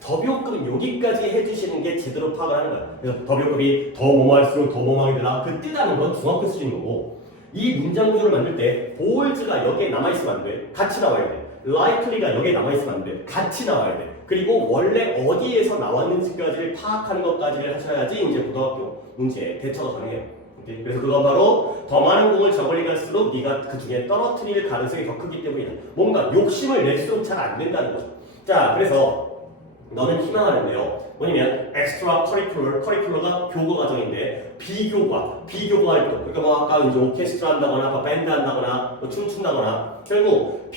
더비호급은 여기까지 해주시는 게 제대로 파악을 하는 거야. 그래서 더비호급이 더 뭐뭐할수록 더 뭐뭐하게 되라. 그 뜻하는 건 중학교 수준인 거고 이 문장 구조를 만들 때 boards가 여기에 남아있으면 안 돼. 같이 나와야 돼. likely가 여기에 남아있으면 안 돼. 같이 나와야 돼. 그리고 원래 어디에서 나왔는지까지를 파악하는 것까지를 하셔야지 이제 고등학교 문제 대처가 가능해요. 오케이? 그래서 그건 바로 더 많은 공을 저걸리 갈수록 네가 그 중에 떨어뜨릴 가능성이 더 크기 때문이다. 뭔가 욕심을 낼수록 잘 안 된다는 거죠. 자, 그래서 너는 희망하는데요. 뭐냐면 extra curricular, curricular가 교과 과정인데 비교과 활동. 그러니까 뭐 아까 이제 오케스트라 한다거나 뭐 밴드 한다거나 뭐 춤춘다거나 결국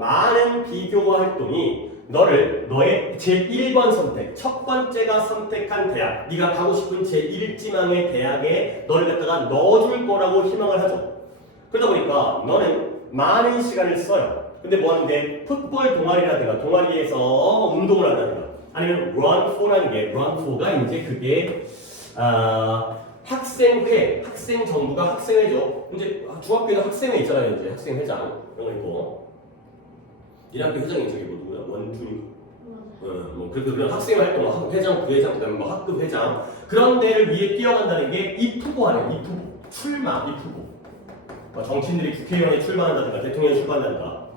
많은 비교과 활동이 너의 제1번 선택, 첫 번째가 선택한 대학, 네가 가고 싶은 제1지망의 대학에 너를 갖다가 넣어줄 거라고 희망을 하죠. 그러다 보니까 너는 많은 시간을 써요. 근데 뭐 하는데 풋볼 동아리라든가 동아리에서 운동을 한다든가 아니면 run for라는 게 run for가 이제 그게 학생 정부가 학생회죠. 이제 중학교에는 학생회 있잖아요. 이제 학생회장 이런 거 있고 1학교 회장이 저기 뭐 누구야? 원준이. 뭐 그런 학생 활동, 회장, 부회장, 그다음에 뭐 학급 회장 그런 데를 위해 뛰어간다는 게 입후보 하는 입후보, 출마 입후보. 정치인들이 국회의원에 출마한다든가 대통령에 출마한다든가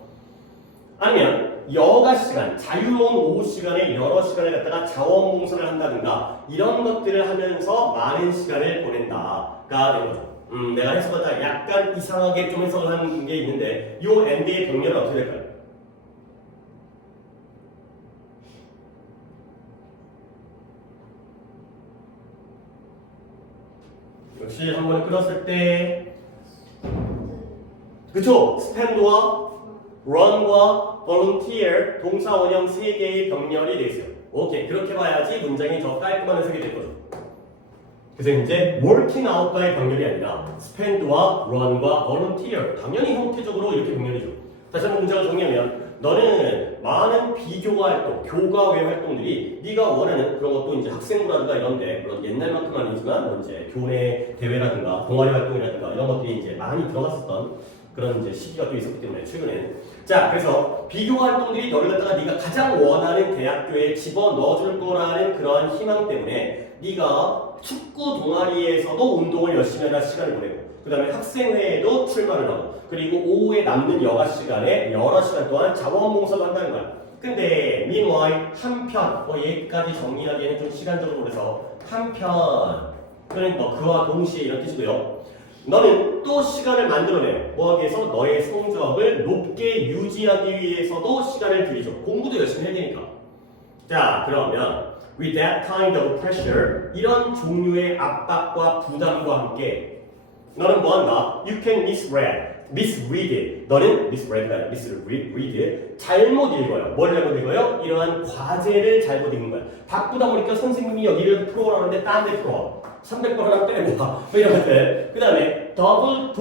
아니면 여가 시간, 자유로운 오후 시간에 여러 시간을 갖다가 자원봉사를 한다든가 이런 것들을 하면서 많은 시간을 보낸다가 되는 거죠. 내가 해석하다 약간 이상하게 좀 해석을 하는 게 있는데 이 MB의 병렬은 어떻게 될까요? 역시 한 번에 끊었을 때 그쵸? 스탠드와 run과 volunteer 동사 원형 3개의 병렬이 돼 있어요. 오케이, 그렇게 봐야지 문장이 더 깔끔한 해석이 될 거죠. 그래서 이제 working out과의 병렬이 아니라 spend와 run과 volunteer 당연히 형태적으로 이렇게 병렬이죠. 다시 한번 문장을 정리하면 너는 많은 비교과 활동, 교과 외 활동들이 네가 원하는 그런 것도 이제 학생부라든가 이런데 물론 옛날만큼은 아니지만 뭐 이제 교내 대회라든가 동아리 활동이라든가 이런 것들이 이제 많이 들어갔었던 그런 이제 시기가 또 있었기 때문에 최근에 자 그래서 비교 활동들이 너를 갖다가 네가 가장 원하는 대학교에 집어 넣어줄 거라는 그런 희망 때문에 네가 축구 동아리에서도 운동을 열심히 하다 시간을 보내고 그 다음에 학생회에도 출마를 하고 그리고 오후에 남는 여가 시간에 여러 시간 동안 자원봉사도 한다는 거야. 근데 meanwhile 한편 뭐 얘기까지 정리하기에는 좀 시간적으로 그래서 한편 그러니까 뭐 그와 동시에 이런 뜻이고요. 너는 또 시간을 만들어내. 뭐 하기 위해서? 너의 성적을 높게 유지하기 위해서도 시간을 들이죠. 공부도 열심히 해야 되니까. 자, 그러면 with that kind of pressure 이런 종류의 압박과 부담과 함께 너는 뭐 한다? You can misread. 너는 misread가 아니라 misread. 잘못 읽어요. 뭘 잘못 읽어요? 이러한 과제를 잘못 읽는 거야. 바쁘다 보니까 선생님이 여기를 풀어라는데 딴 데 풀어. 300번 하나 빼고 와. 뭐 이런 것들. 그 다음에 double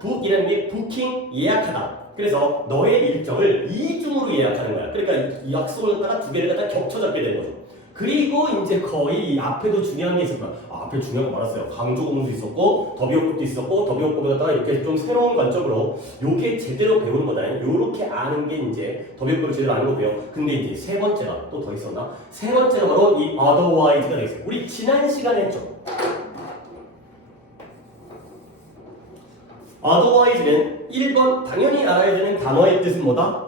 book이라는 게 booking 예약하다. 그래서 너의 일정을 이중으로 예약하는 거야. 그러니까 이 약속을 갖다가 두 개를 갖다가 겹쳐 잡게 되는 거죠. 그리고 이제 거의 이 앞에도 중요한 게 있었구나. 앞에 중요한 거 많았어요. 강조공도 있었고 더비호흡도 있었고 더비호흡을 갖다가 이렇게 좀 새로운 관점으로 요게 제대로 배우는 거다. 요렇게 아는 게 이제 더비호흡을 제대로 아는 거고요. 근데 이제 세 번째가 또 더 있었나? 세 번째가 바로 이 otherwise가 되겠어요. 우리 지난 시간에 했죠. otherwise는 1번 당연히 알아야 되는 단어의 뜻은 뭐다?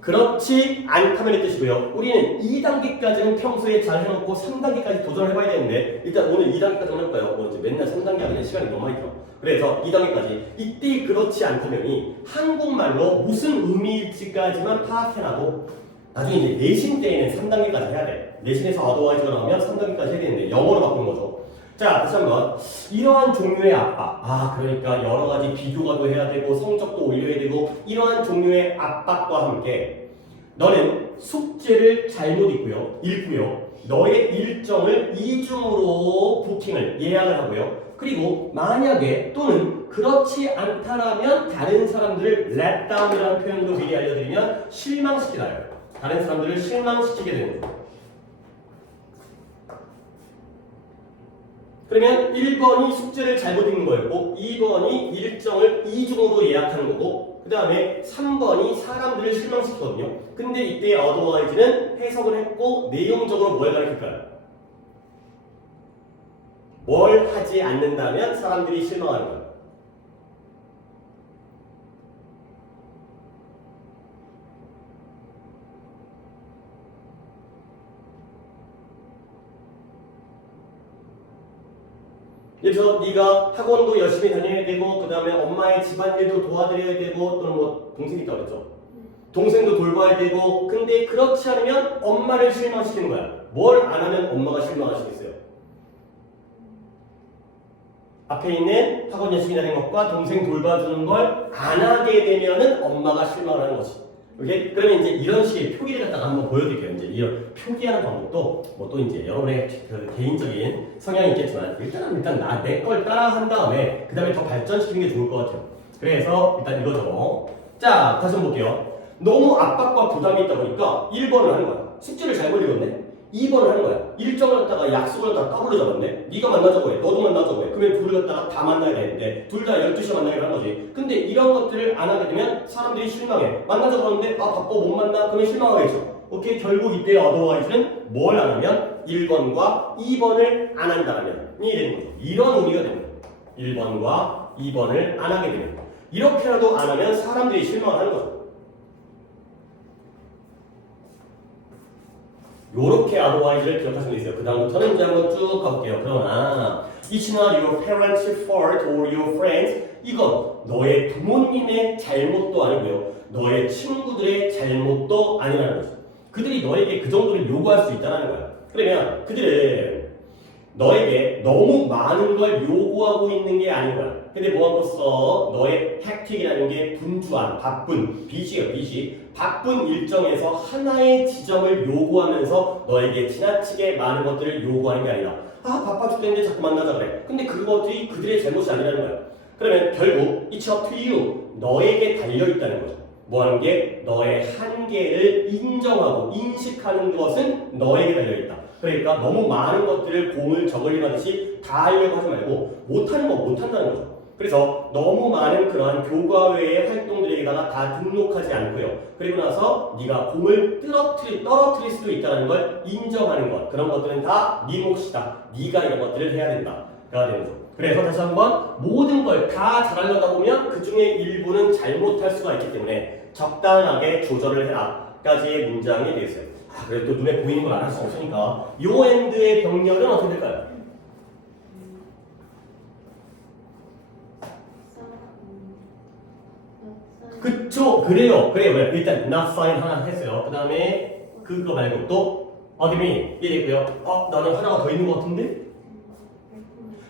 그렇지 않다면의 뜻이고요. 우리는 2단계까지는 평소에 잘 해놓고 3단계까지 도전을 해봐야 되는데 일단 오늘 2단계까지 해볼까요? 뭐 이제 맨날 3단계 하면 시간이 너무 많이 들어. 그래서 2단계까지 이때 그렇지 않다면이 한국말로 무슨 의미일지까지만 파악해놔도 나중에 이제 내신 때에는 3단계까지 해야 돼. 내신에서 otherwise가 나오면 3단계까지 해야 되는데 영어로 바꾸는 거죠. 자, 다시 한번 이러한 종류의 압박 그러니까 여러 가지 비교가도 해야 되고 성적도 올려야 되고 이러한 종류의 압박과 함께 너는 숙제를 잘못 읽고요 너의 일정을 이중으로 부킹을 예약을 하고요 그리고 만약에 또는 그렇지 않다라면 다른 사람들을 let down이라는 표현으로 미리 알려드리면 실망시키나요 다른 사람들을 실망시키게 되는 거죠. 그러면 1번이 숙제를 잘못 읽는 거였고 2번이 일정을 이중으로 예약하는 거고 그 다음에 3번이 사람들을 실망시키거든요. 근데 이때 otherwise는 해석을 했고 내용적으로 뭘 가르칠까요? 뭘 하지 않는다면 사람들이 실망하는 거예요. 그래서 네가 학원도 열심히 다녀야 되고 그 다음에 엄마의 집안일도 도와드려야 되고 또는 뭐 동생이 있다고 그랬죠. 동생도 돌봐야 되고 근데 그렇지 않으면 엄마를 실망시키는 거야. 뭘 안 하면 엄마가 실망하시겠어요? 앞에 있는 학원 열심히 다니는 것과 동생 돌봐주는 걸 안 하게 되면은 엄마가 실망을 하는 거지. 오케이? 그러면 이제 이런 식의 표기를 갖다가 한번 보여드릴게요. 이제 이런 표기하는 방법도 뭐 또 이제 여러분의 그 개인적인 성향이 있겠지만 일단 내 걸 따라 한 다음에 그 다음에 더 발전시키는 게 좋을 것 같아요. 그래서 일단 이거 적어. 자, 다시 한번 볼게요. 너무 압박과 부담이 있다 보니까 1번을 하는 거야. 숙제를 잘못 읽었네. 2번을 하는 거야. 일정을 갖다가 약속을 갖다가 더블로 잡았네. 네가 만나자고 해. 너도 만나자고 해. 그러면 둘을 갖다가 다 만나야 되는데 둘 다 12시에 만나기로 한 거지. 근데 이런 것들을 안 하게 되면 사람들이 실망해. 만나자고 하는데 아 바빠 못 만나. 그러면 실망하겠죠. 오케이. 결국 이때 otherwise는 뭘 안 하면 1번과 2번을 안 한다라면 이 되는 거죠. 이런 의미가 되는 거예요. 1번과 2번을 안 하게 되면 이렇게라도 안 하면 사람들이 실망을 하는 거죠. 요렇게 otherwise를 기억하시면 있어요. 그 다음부터는 이제 한번 쭉 가볼게요. 그러나 It's not your parents' fault or your friends. 이건 너의 부모님의 잘못도 아니고요. 너의 친구들의 잘못도 아니라는 거죠. 그들이 너에게 그 정도를 요구할 수 있다는 거야. 그러면 그들은 너에게 너무 많은 걸 요구하고 있는 게 아닌 거야. 근데 뭐함으로써 너의 hectic이라는 게 분주한, 바쁜, busy, 바쁜 일정에서 하나의 지점을 요구하면서 너에게 지나치게 많은 것들을 요구하는 게 아니라 아 바빠 죽겠는데 자꾸 만나자 그래. 근데 그것들이 그들의 잘못이 아니라는 거야. 그러면 결국 it's up to you. 너에게 달려있다는 거죠. 뭐 하는 게 너의 한계를 인정하고 인식하는 것은 너에게 달려있다. 그러니까 너무 많은 것들을 공을 저글링하듯이 다 하려고 하지 말고 못하는 거 못한다는 거죠. 그래서 너무 많은 그러한 교과 외의 활동들에다가 다 등록하지 않고요. 그리고 나서 네가 공을 떨어뜨릴 수도 있다는 걸 인정하는 것. 그런 것들은 다 네 몫이다. 네가 이런 것들을 해야 된다. 가 되는 거죠. 그래서 다시 한번 모든 걸 다 잘하려다 보면 그 중에 일부는 잘못할 수가 있기 때문에 적당하게 조절을 해라. 까지의 문장이 되겠어요. 그래도 또 눈에 보이는 걸 안 할 수 없으니까 요 엔드의 병렬은 어떻게 될까요? 그쵸, 그래요. 일단 not sign 하나 했어요. 그 다음에 그거 말고 또 어둠이 이게 있고요. 나는 하나가 더 있는 것 같은데?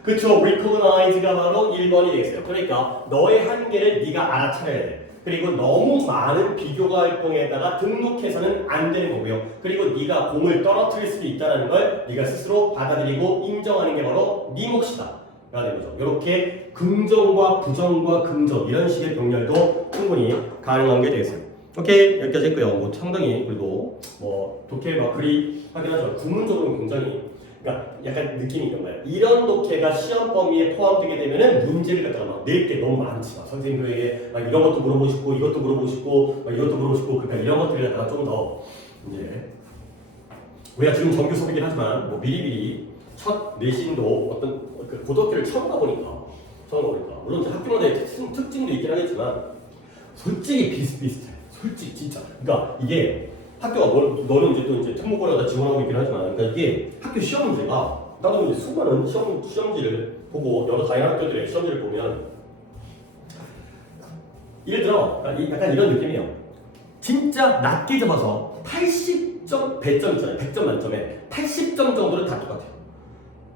그쵸, recognize가 바로 1번이 되겠어요. 그러니까 너의 한계를 네가 알아차려야 돼. 그리고 너무 많은 비교과 활동에다가 등록해서는 안 되는 거고요. 그리고 네가 공을 떨어뜨릴 수도 있다는 걸 네가 스스로 받아들이고 인정하는 게 바로 네 몫이다. 가 되는 거죠. 이렇게 긍정과 부정과 긍정 이런 식의 병렬도 충분히 가능한 게 되겠어요. 오케이, 여기까지 했고요. 뭐 상당히 그래도 뭐 독해가 그리 하긴 하죠. 구문적으로 굉장히 그러니까 약간 느낌이 이런 거예요. 이런 독해가 시험 범위에 포함되게 되면은 문제를 갖다가 막 낼 게 너무 많지. 선생님들에게 막 이런 것도 물어보고 싶고 이것도 물어보고 싶고 막 이것도 물어보고 싶고 그러니까 이런 것들을 갖다가 좀 더 이제 우리가 지금 정규 수업이긴 하지만 뭐 미리미리 첫 내신도 어떤 그 고등학교를 처음 가보니까 물론 이제 학교마다의 특징도 있긴 하겠지만 솔직히 비슷비슷해. 솔직히 진짜. 그러니까 이게 학교가 너는 이제 또 이제 특목고려다 지원하고 있긴 하지만 그러니까 이게 학교 시험 문제가 나도 이제 수많은 시험지를 보고 여러 다양한 학교들의 시험지를 보면 예를 들어 약간 이런 느낌이에요. 진짜 낮게 잡아서 80점 100점 있잖아요. 100점 만점에 80점 정도는 다 똑같아요.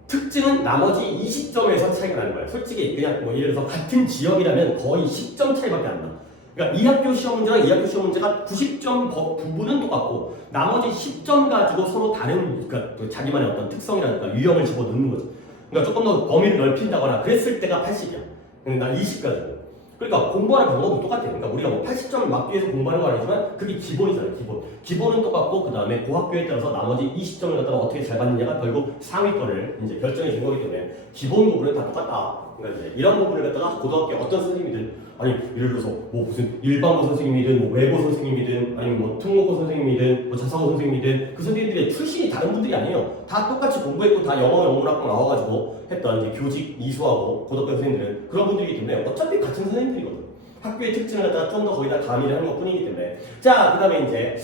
특징은 나머지 20점에서 차이가 나는 거예요. 솔직히 그냥 뭐 예를 들어서 같은 지역이라면 거의 10점 차이밖에 안 나. 그러니까 이 학교 시험 문제랑 이 학교 시험 문제가 90점 부분은 똑같고 나머지 10점 가지고 서로 다른 그러니까 자기만의 어떤 특성이라든가 유형을 집어넣는 거죠. 그러니까 조금 더 범위를 넓힌다거나 그랬을 때가 80이야. 나 20 가지고. 그러니까 공부하는 방법도 똑같아요. 그러니까 우리가 뭐 80점을 막기 위해서 공부하는 거 아니지만 그게 기본이잖아요. 기본은 똑같고 그 다음에 그 학교에 따라서 나머지 20점을 갖다가 어떻게 잘 받느냐가 결국 상위권을 이제 결정해 준 거기 때문에 기본 부분은 다 똑같다. 그러니까 이제 이런 부분을 갖다가 고등학교 어떤 선생님이든 아니 예를 들어서 뭐 무슨 일반고 선생님이든 뭐 외고 선생님이든 아니면 뭐 특목고 선생님이든 뭐 자사고 선생님이든 그 선생님들의 출신이 다른 분들이 아니에요. 다 똑같이 공부했고 다 영문학과 나와가지고 했던 이제 교직 이수하고 고등학교 선생님들은 그런 분들이기 때문에 어차피 같은 선생님들이거든. 학교의 특징을 갖다가 좀 더 거기다 가미를 하는 것 뿐이기 때문에 자 그 다음에 이제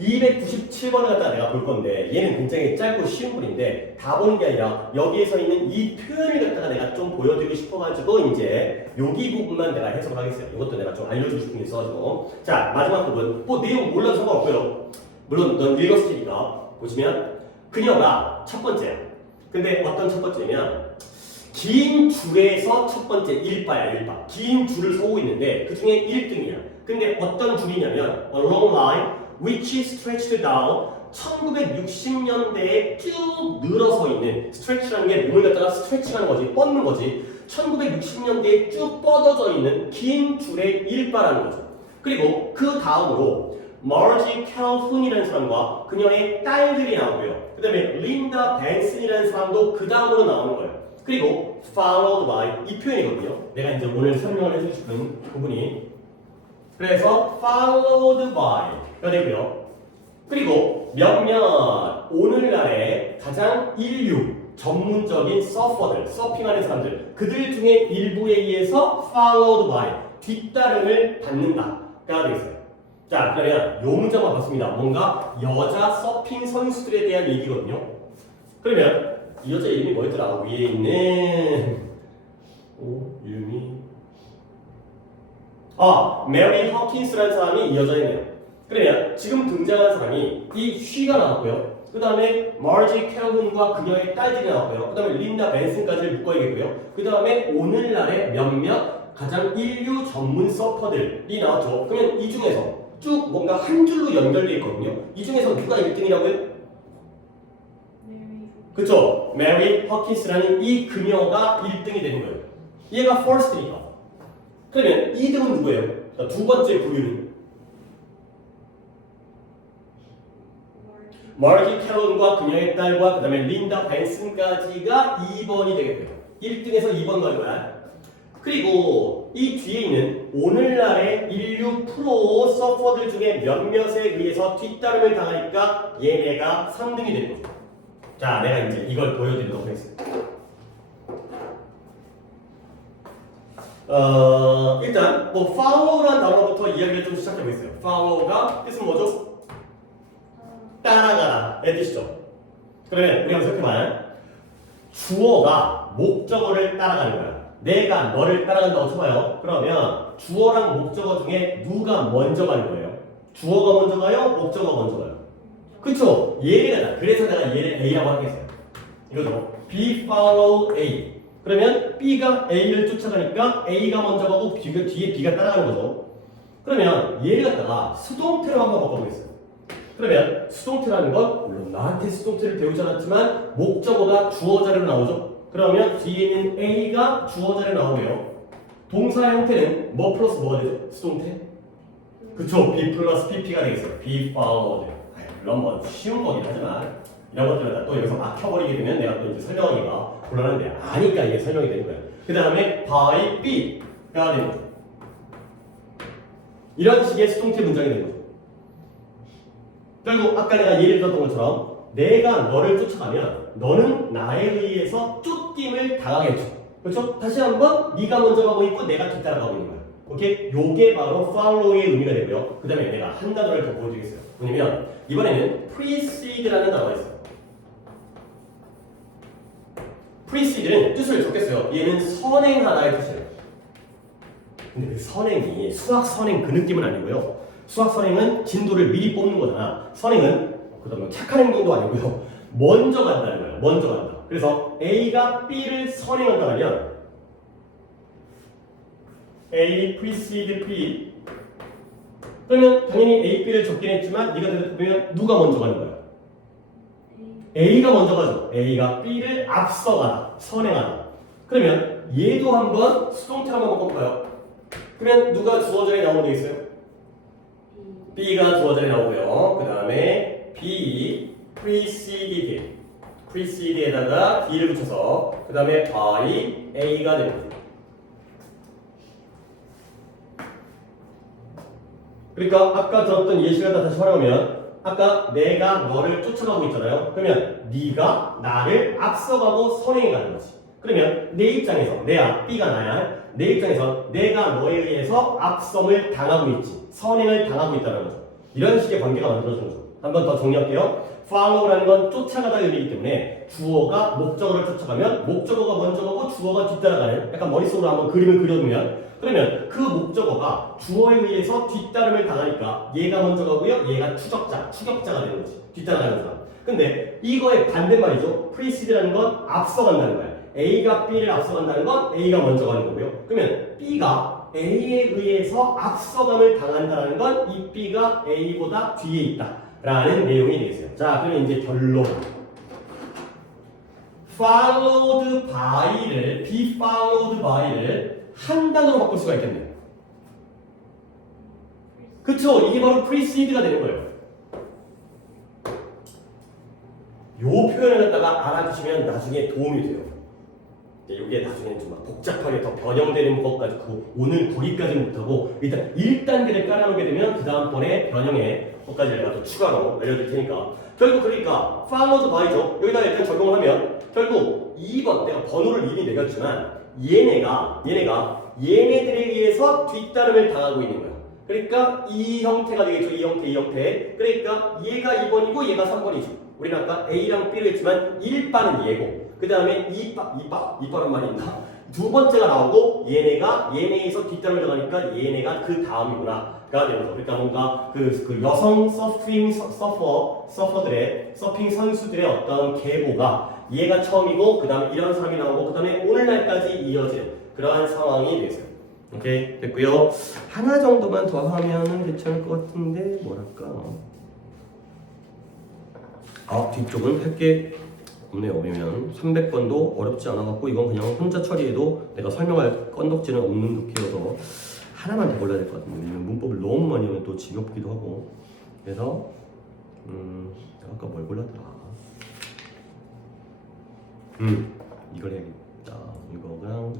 297번을 갖다가 내가 볼 건데 얘는 굉장히 짧고 쉬운 글인데 다 보는 게 아니라 여기에서 있는 이 표현을 갖다가 내가 좀 보여드리고 싶어가지고 이제 여기 부분만 내가 해석을 하겠어요. 이것도 내가 좀 알려주고 싶은 게 있어가지고 자 마지막 부분 뭐 내용 몰라도 상관없고요. 물론 넌 읽었을 테니까 보시면 그녀가 첫 번째야. 근데 어떤 첫 번째냐 긴 줄에서 첫 번째 일바야. 긴 줄을 서고 있는데 그 중에 1등이야. 근데 어떤 줄이냐면 a long line which stretched down 1960년대에 쭉 늘어서 있는 stretch라는 게 몸을 갖다가 스트레칭하는 거지 뻗는 거지 1960년대에 쭉 뻗어져 있는 긴 줄의 일바라는 거죠. 그리고 그 다음으로 마르지 캘훈이라는 사람과 그녀의 딸들이 나오고요. 그 다음에 린다 벤슨이라는 사람도 그 다음으로 나오는 거예요. 그리고 followed by 이 표현이거든요. 내가 이제 오늘 설명을 해주고 싶은 부분이 그래서 followed by가 되고요. 그리고 몇몇 오늘날의 가장 인류 전문적인 서퍼들, 서핑하는 사람들 그들 중에 일부에 의해서 followed by 뒤따름을 받는다가 되겠어요. 자 그러면 요 문장만 봤습니다. 뭔가 여자 서핑 선수들에 대한 얘기거든요. 그러면 이 여자 이름이 뭐였더라? 위에 있는 이름이 메리 허킨스라는 사람이 이 여자이네요. 그러면 지금 등장한 사람이 이 쉬가 나왔고요. 그 다음에 마르지 캘훈과 그녀의 딸들이 나왔고요. 그 다음에 린다 벤슨까지를 묶어야겠고요. 그 다음에 오늘날의 몇몇 가장 인류 전문 서퍼들이 나왔죠. 그러면 이 중에서 쭉 뭔가 한 줄로 연결되어 있거든요. 이 중에서 누가 1등이라고요? 그쵸? 메리 허킨스라는 이 그녀가 1등이 되는 거예요. 얘가 first니까. 그러면 2등은 누구예요? 자, 두 번째 부류는 마르지 캘런과 그녀의 딸과 그 다음에 린다 벤슨까지가 2번이 되겠고요. 1등에서 2번 가져가야. 그리고 이 뒤에 있는 오늘날의 인류 프로 서퍼들 중에 몇몇에 의해서 뒤따름을 당하니까 얘네가 3등이 되는 거죠. 자, 내가 이제 이걸 보여드리도록 하겠습니다. 일단 뭐 follow라는 단어부터 이야기를 좀 시작해 보겠어요. follow가 뜻은 뭐죠? 따라가다 의 뜻이죠. 그러면 우리 한번 생각해봐요. 주어가 목적어를 따라가는 거야. 내가 너를 따라간다고 쳐봐요. 그러면 주어랑 목적어 중에 누가 먼저 가는 거예요? 주어가 먼저 가요? 목적어가 먼저 가요? 그쵸? 얘가 그래서 내가 얘를 A라고 하겠어요. 이거죠. B follow A. 그러면 B가 A를 쫓아가니까 A가 먼저 가고 뒤에 B가 따라가는 거죠. 그러면 얘를 갖다가 수동태로 한번 바꿔보겠어요. 그러면 수동태라는 건 물론 나한테 수동태를 배우지 않았지만 목적어가 주어 자리로 나오죠. 그러면 뒤에 있는 A가 주어 자리로 나오고요. 동사 형태는 뭐 플러스 뭐가 되죠? 수동태? 그쵸? B 플러스 PP가 되겠어요. B followed. 물론 뭐 쉬운 거긴 하지만 이런 것들을 또 여기서 막혀버리게 되면 내가 또 이제 설명하기가 곤란한데 아니까 이게 설명이 되는 거예요. 그 다음에 by B가 되는 거죠. 이런 식의 수동태 문장이 되는 거죠. 결국 아까 내가 예를 들었던 것처럼 내가 너를 쫓아가면 너는 나에 의해서 쫓김을 당하겠죠. 그렇죠? 다시 한번 네가 먼저 가고 있고 내가 뒤따라가고 있는 거야. 오케이? 요게 바로 follow의 의미가 되고요. 그 다음에 내가 한 단어를 더 보여드리겠어요. 뭐냐면 이번에는 precede라는 단어가 있어요. precede는 뜻을 적겠어요. 얘는 선행하다의 뜻이에요. 근데 그 선행이 수학 선행 그 느낌은 아니고요. 수학 선행은 진도를 미리 뽑는 거잖아. 선행은 그다음에 착한 행동도 아니고요. 먼저 간다는 거예요. 먼저 간다. 그래서 A가 B를 선행한다면 A precede B. 그러면 당연히 A, B를 적긴 했지만 네가 대답해보면 누가 먼저 가는 거야? A가 먼저 가죠. A가 B를 앞서가다, 선행하다. 그러면 얘도 한번 수동태로 한번 바꿔볼까요? 그러면 누가 주어 자리에 나오면 되겠어요? B가 주어 자리에 나오고요. 그 다음에 B preceded. precede에다가 D를 붙여서 그 다음에 by A가 됩니다. 그러니까 아까 들었던 예시를 다시 활용하면 아까 내가 너를 쫓아가고 있잖아요. 그러면 네가 나를 앞서가고 선행해가는 거지. 그러면 내 입장에서 내가 B가 나야 내 입장에서 내가 너에 의해서 앞섬을 당하고 있지. 선행을 당하고 있다는 거죠. 이런 식의 관계가 만들어지는 거죠. 한 번 더 정리할게요. follow라는 건 쫓아가다의 의미이기 때문에 주어가 목적어를 쫓아가면 목적어가 먼저 가고 주어가 뒤따라가는 약간 머릿속으로 한번 그림을 그려두면 그러면 그 목적어가 주어에 의해서 뒤따름을 당하니까 얘가 먼저 가고요. 얘가 추격자가 되는 거지. 뒤따라가는 사람. 근데 이거의 반대말이죠. precede라는 건 앞서간다는 거야. A가 B를 앞서간다는 건 A가 먼저 가는 거고요. 그러면 B가 A에 의해서 앞서감을 당한다는 건 이 B가 A보다 뒤에 있다. 라는 내용이 되겠어요. 자, 그러면 이제 결론. followed by를, be followed by를 한 단어로 바꿀 수가 있겠네요. 그쵸? 이게 바로 precede가 되는 거예요. 요 표현을 갖다가 알아주시면 나중에 도움이 돼요. 이게 나중에 좀 복잡하게 더 변형되는 것까지 오늘 거기까지는 못하고 일단 1단계를 깔아놓게 되면 그 다음번에 변형의 것까지 내가 또 추가로 알려줄 테니까 결국 그러니까 followed by죠. 여기다 일단 적용을 하면 결국 2번 내가 번호를 이미 매겼지만 얘네들에 의해서 뒤따름을 당하고 있는 거야. 그러니까 이 형태가 되겠죠. 이 형태. 그러니까 얘가 2번이고 얘가 3번이죠. 우리는 아까 A랑 B를 했지만 1바는 얘고 그 다음에 2바란 말이 있나? 두 번째가 나오고 얘네에서 뒷담을 당하니까 얘네가 그 다음이구나 가 되는 거죠. 그러니까 뭔가 그 여성 서퍼들의 서핑 선수들의 어떤 계보가 얘가 처음이고 그 다음에 이런 사람이 나오고 그 다음에 오늘날까지 이어지는 그러한 상황이 되겠어요. 오케이 됐고요. 하나 정도만 더 하면은 괜찮을 것 같은데 뭐랄까 뒤쪽은 할게 없네요. 왜냐면 300번도 어렵지 않아갖고 이건 그냥 혼자 처리해도 내가 설명할 건덕지는 없는 독해여서 하나만 더 골라야 될 것 같은데 왜냐면 문법을 너무 많이 하면 또 지겹기도 하고 그래서 아까 뭘 골랐더라? 이걸 해야겠다. 이거랑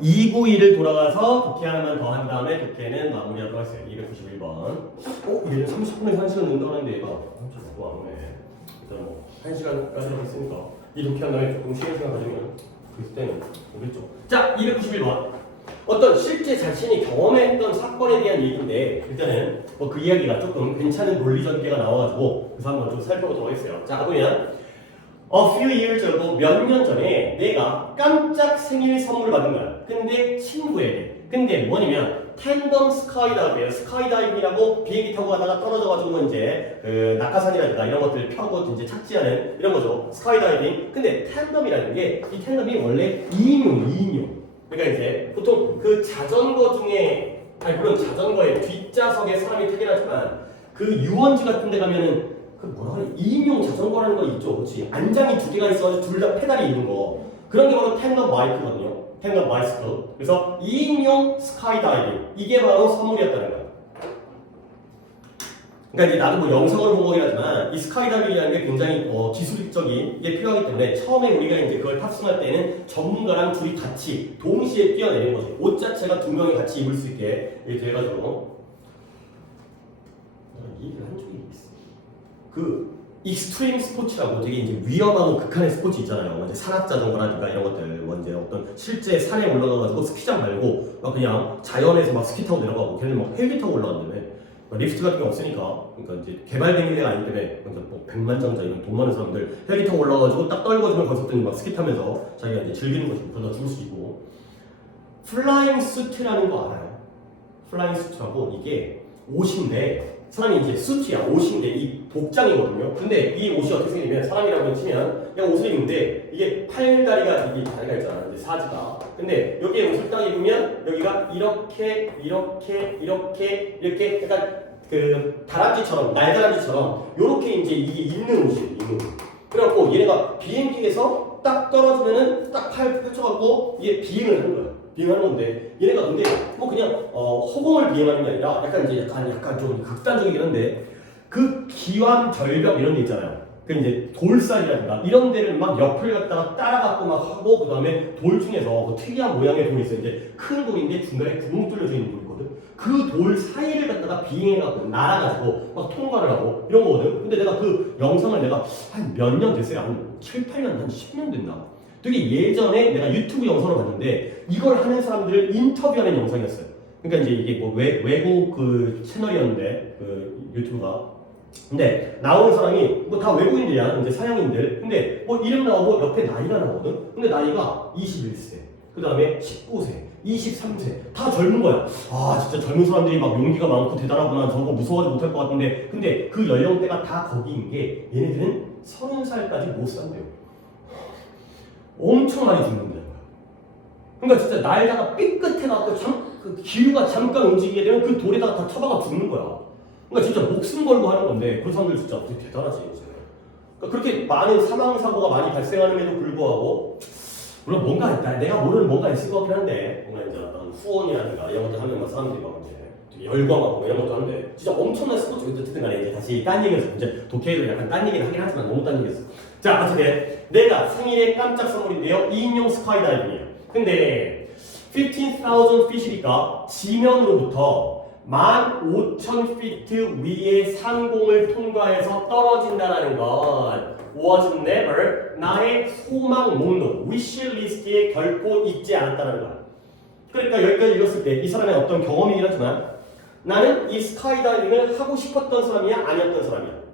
291을 돌아가서 독해 하나만 더 한 다음에 독해는 마무리하도록 하겠어요. 291번. 얘는 30분에 1시간 넣는다고 하는데 얘가 30분 안 오네. 일단 뭐 1시간까지 했으니까 이 독해 한 다음에 조금 쉬는 시간 가지면 그때는 오겠죠. 자, 291번. 어떤 실제 자신이 경험했던 사건에 대한 얘기인데 일단은 뭐 그 이야기가 조금 괜찮은 논리 전개가 나와가지고 그래서 한번 좀 살펴보도록 하겠어요. 자, 보면 A few years ago 몇 년 전에 내가 깜짝 생일 선물을 받은 거야. 근데 친구에게. 근데 뭐냐면 텐덤 스카이다이브예요. 스카이다이브라고 비행기 타고 가다가 떨어져가지고 이제 그 낙하산이라든가 이런 것들을 펴고 이제 착지하는 이런 거죠. 스카이다이빙. 근데 텐덤이라는 게 이 텐덤이 원래 2인용. 그러니까 이제 보통 그 자전거 중에 아니 물론 자전거의 뒷좌석에 사람이 타긴 하지만 그 유원지 같은 데 가면은 그 뭐라 그래? 2인용 자전거라는 거 있죠. 그렇지? 안장이 두 개가 있어서 둘 다 페달이 있는 거. 그런 게 바로 텐덤 바이크거든요. 텐덤 바이스클. 그래서 2인용 스카이다이빙. 이게 바로 선물이었다는 거야. 그러니까 이제 나도 뭐 영상을 본 거긴 하지만 이 스카이다이빙이라는 게 굉장히 기술적인 게 필요하기 때문에 처음에 우리가 이제 그걸 탑승할 때는 전문가랑 둘이 같이 동시에 뛰어내리는 거죠. 옷 자체가 두 명이 같이 입을 수 있게 이렇게 해가지고 이 얘기를 한 적이 있어. 그 익스트림 스포츠라고 되게 이제 위험하고 극한의 스포츠 있잖아요. 이제 산악자전거라든가 이런 것들, 뭐 이제 어떤 실제 산에 올라가가지고 스키장 말고 막 그냥 자연에서 막 스키 타고 내려가고 걔는 막 헬기 타고 올라간다며. 리프트 같은 게 없으니까, 그러니까 이제 개발된 게 아니기 때문에, 그러니까 뭐 백만장자 이런 돈 많은 사람들 헬기 타고 올라가가지고 딱 떨궈주면 거기서 막 스키 타면서 자기가 이제 즐기는 거지. 그러다 죽을 수 있고. 플라잉 수트라는 거 알아요? 플라잉 수트라고 이게 옷인데. 사람이 이제 수트야, 옷인데 이 복장이거든요. 근데 이 옷이 어떻게 생기냐면 사람이라고 치면 그냥 옷을 입는데 이게 팔다리가 이게 다리가 있잖아, 이제 사지가. 근데 여기에 옷을 딱 입으면 여기가 이렇게 약간 그 다람쥐처럼 날다람쥐처럼 이렇게 이제 이게 있는 옷이에요, 있는 옷. 그래갖고 얘네가 비행기에서 딱 떨어지면은 딱 팔 펼쳐갖고 이게 비행을 하는 거야. 비행하는 건데 얘네가 근데 뭐 그냥 허공을 비행하는 게 아니라 약간 이제 약간 좀 극단적이긴 한데 그 기완 절벽 이런 데 있잖아요. 그 이제 돌산이라든가 이런 데를 막 옆을 갖다가 따라갖고 막 하고 그 다음에 돌 중에서 그 특이한 모양의 돌이 있어요. 이제 큰 돌인데 중간에 구멍 뚫려져 있는 돌이거든. 그 돌 사이를 갖다가 비행해갖고 날아가지고 막 통과를 하고 이런 거거든. 근데 내가 그 영상을 내가 한 몇 년 됐어요. 한 7, 8년, 한 10년 됐나? 되게 예전에 내가 유튜브 영상을 봤는데 이걸 하는 사람들을 인터뷰하는 영상이었어요. 그러니까 이제 이게 뭐 외국 그 채널이었는데 그 유튜브가. 근데 나오는 사람이 뭐 다 외국인들이야. 이제 서양인들. 근데 뭐 이름 나오고 옆에 나이가 나오거든. 근데 나이가 21세, 그 다음에 19세, 23세 다 젊은 거야. 아 진짜 젊은 사람들이 막 용기가 많고 대단하구나. 저거 무서워하지 못할 것 같은데 근데 그 연령대가 다 거기인 게 얘네들은 30살까지 못 산대요. 엄청 많이 죽는다는 거야. 그러니까 진짜 날다가 삐끗해갖고 그 기류가 잠깐 움직이게 되면 그 돌에다가 다 쳐박아 죽는 거야. 그러니까 진짜 목숨 걸고 하는 건데 그 사람들 진짜 되게 대단하지. 그러니까 그렇게 많은 사망 사고가 많이 발생하는데도 불구하고 물론 뭔가 있다. 내가 모르는 뭔가 있을 것 같긴 한데 뭔가 이제 어떤 후원이라든가 이런 것들 하면 막 사람들이 막 이제 되게 열광하고 이런 것도 하는데 진짜 엄청난 스포츠. 어쨌든 간에 이제 다시 딴 얘기였어. 이제 독해도 약간 딴 얘기를 하긴 하지만 너무 딴 얘기였어. 자, 어쨌든 내가 생일에 깜짝 선물인데요. 2인용 스카이다이빙이에요. 근데 15,000 feet이니까 지면으로부터 15,000feet 위의 상공을 통과해서 떨어진다는 건 was never 나의 소망 목록 wish list에 결코 있지 않았다는 거야. 그러니까 여기까지 읽었을 때 이 사람의 어떤 경험이긴 하지만 나는 이 스카이다이빙을 하고 싶었던 사람이야? 아니었던 사람이야?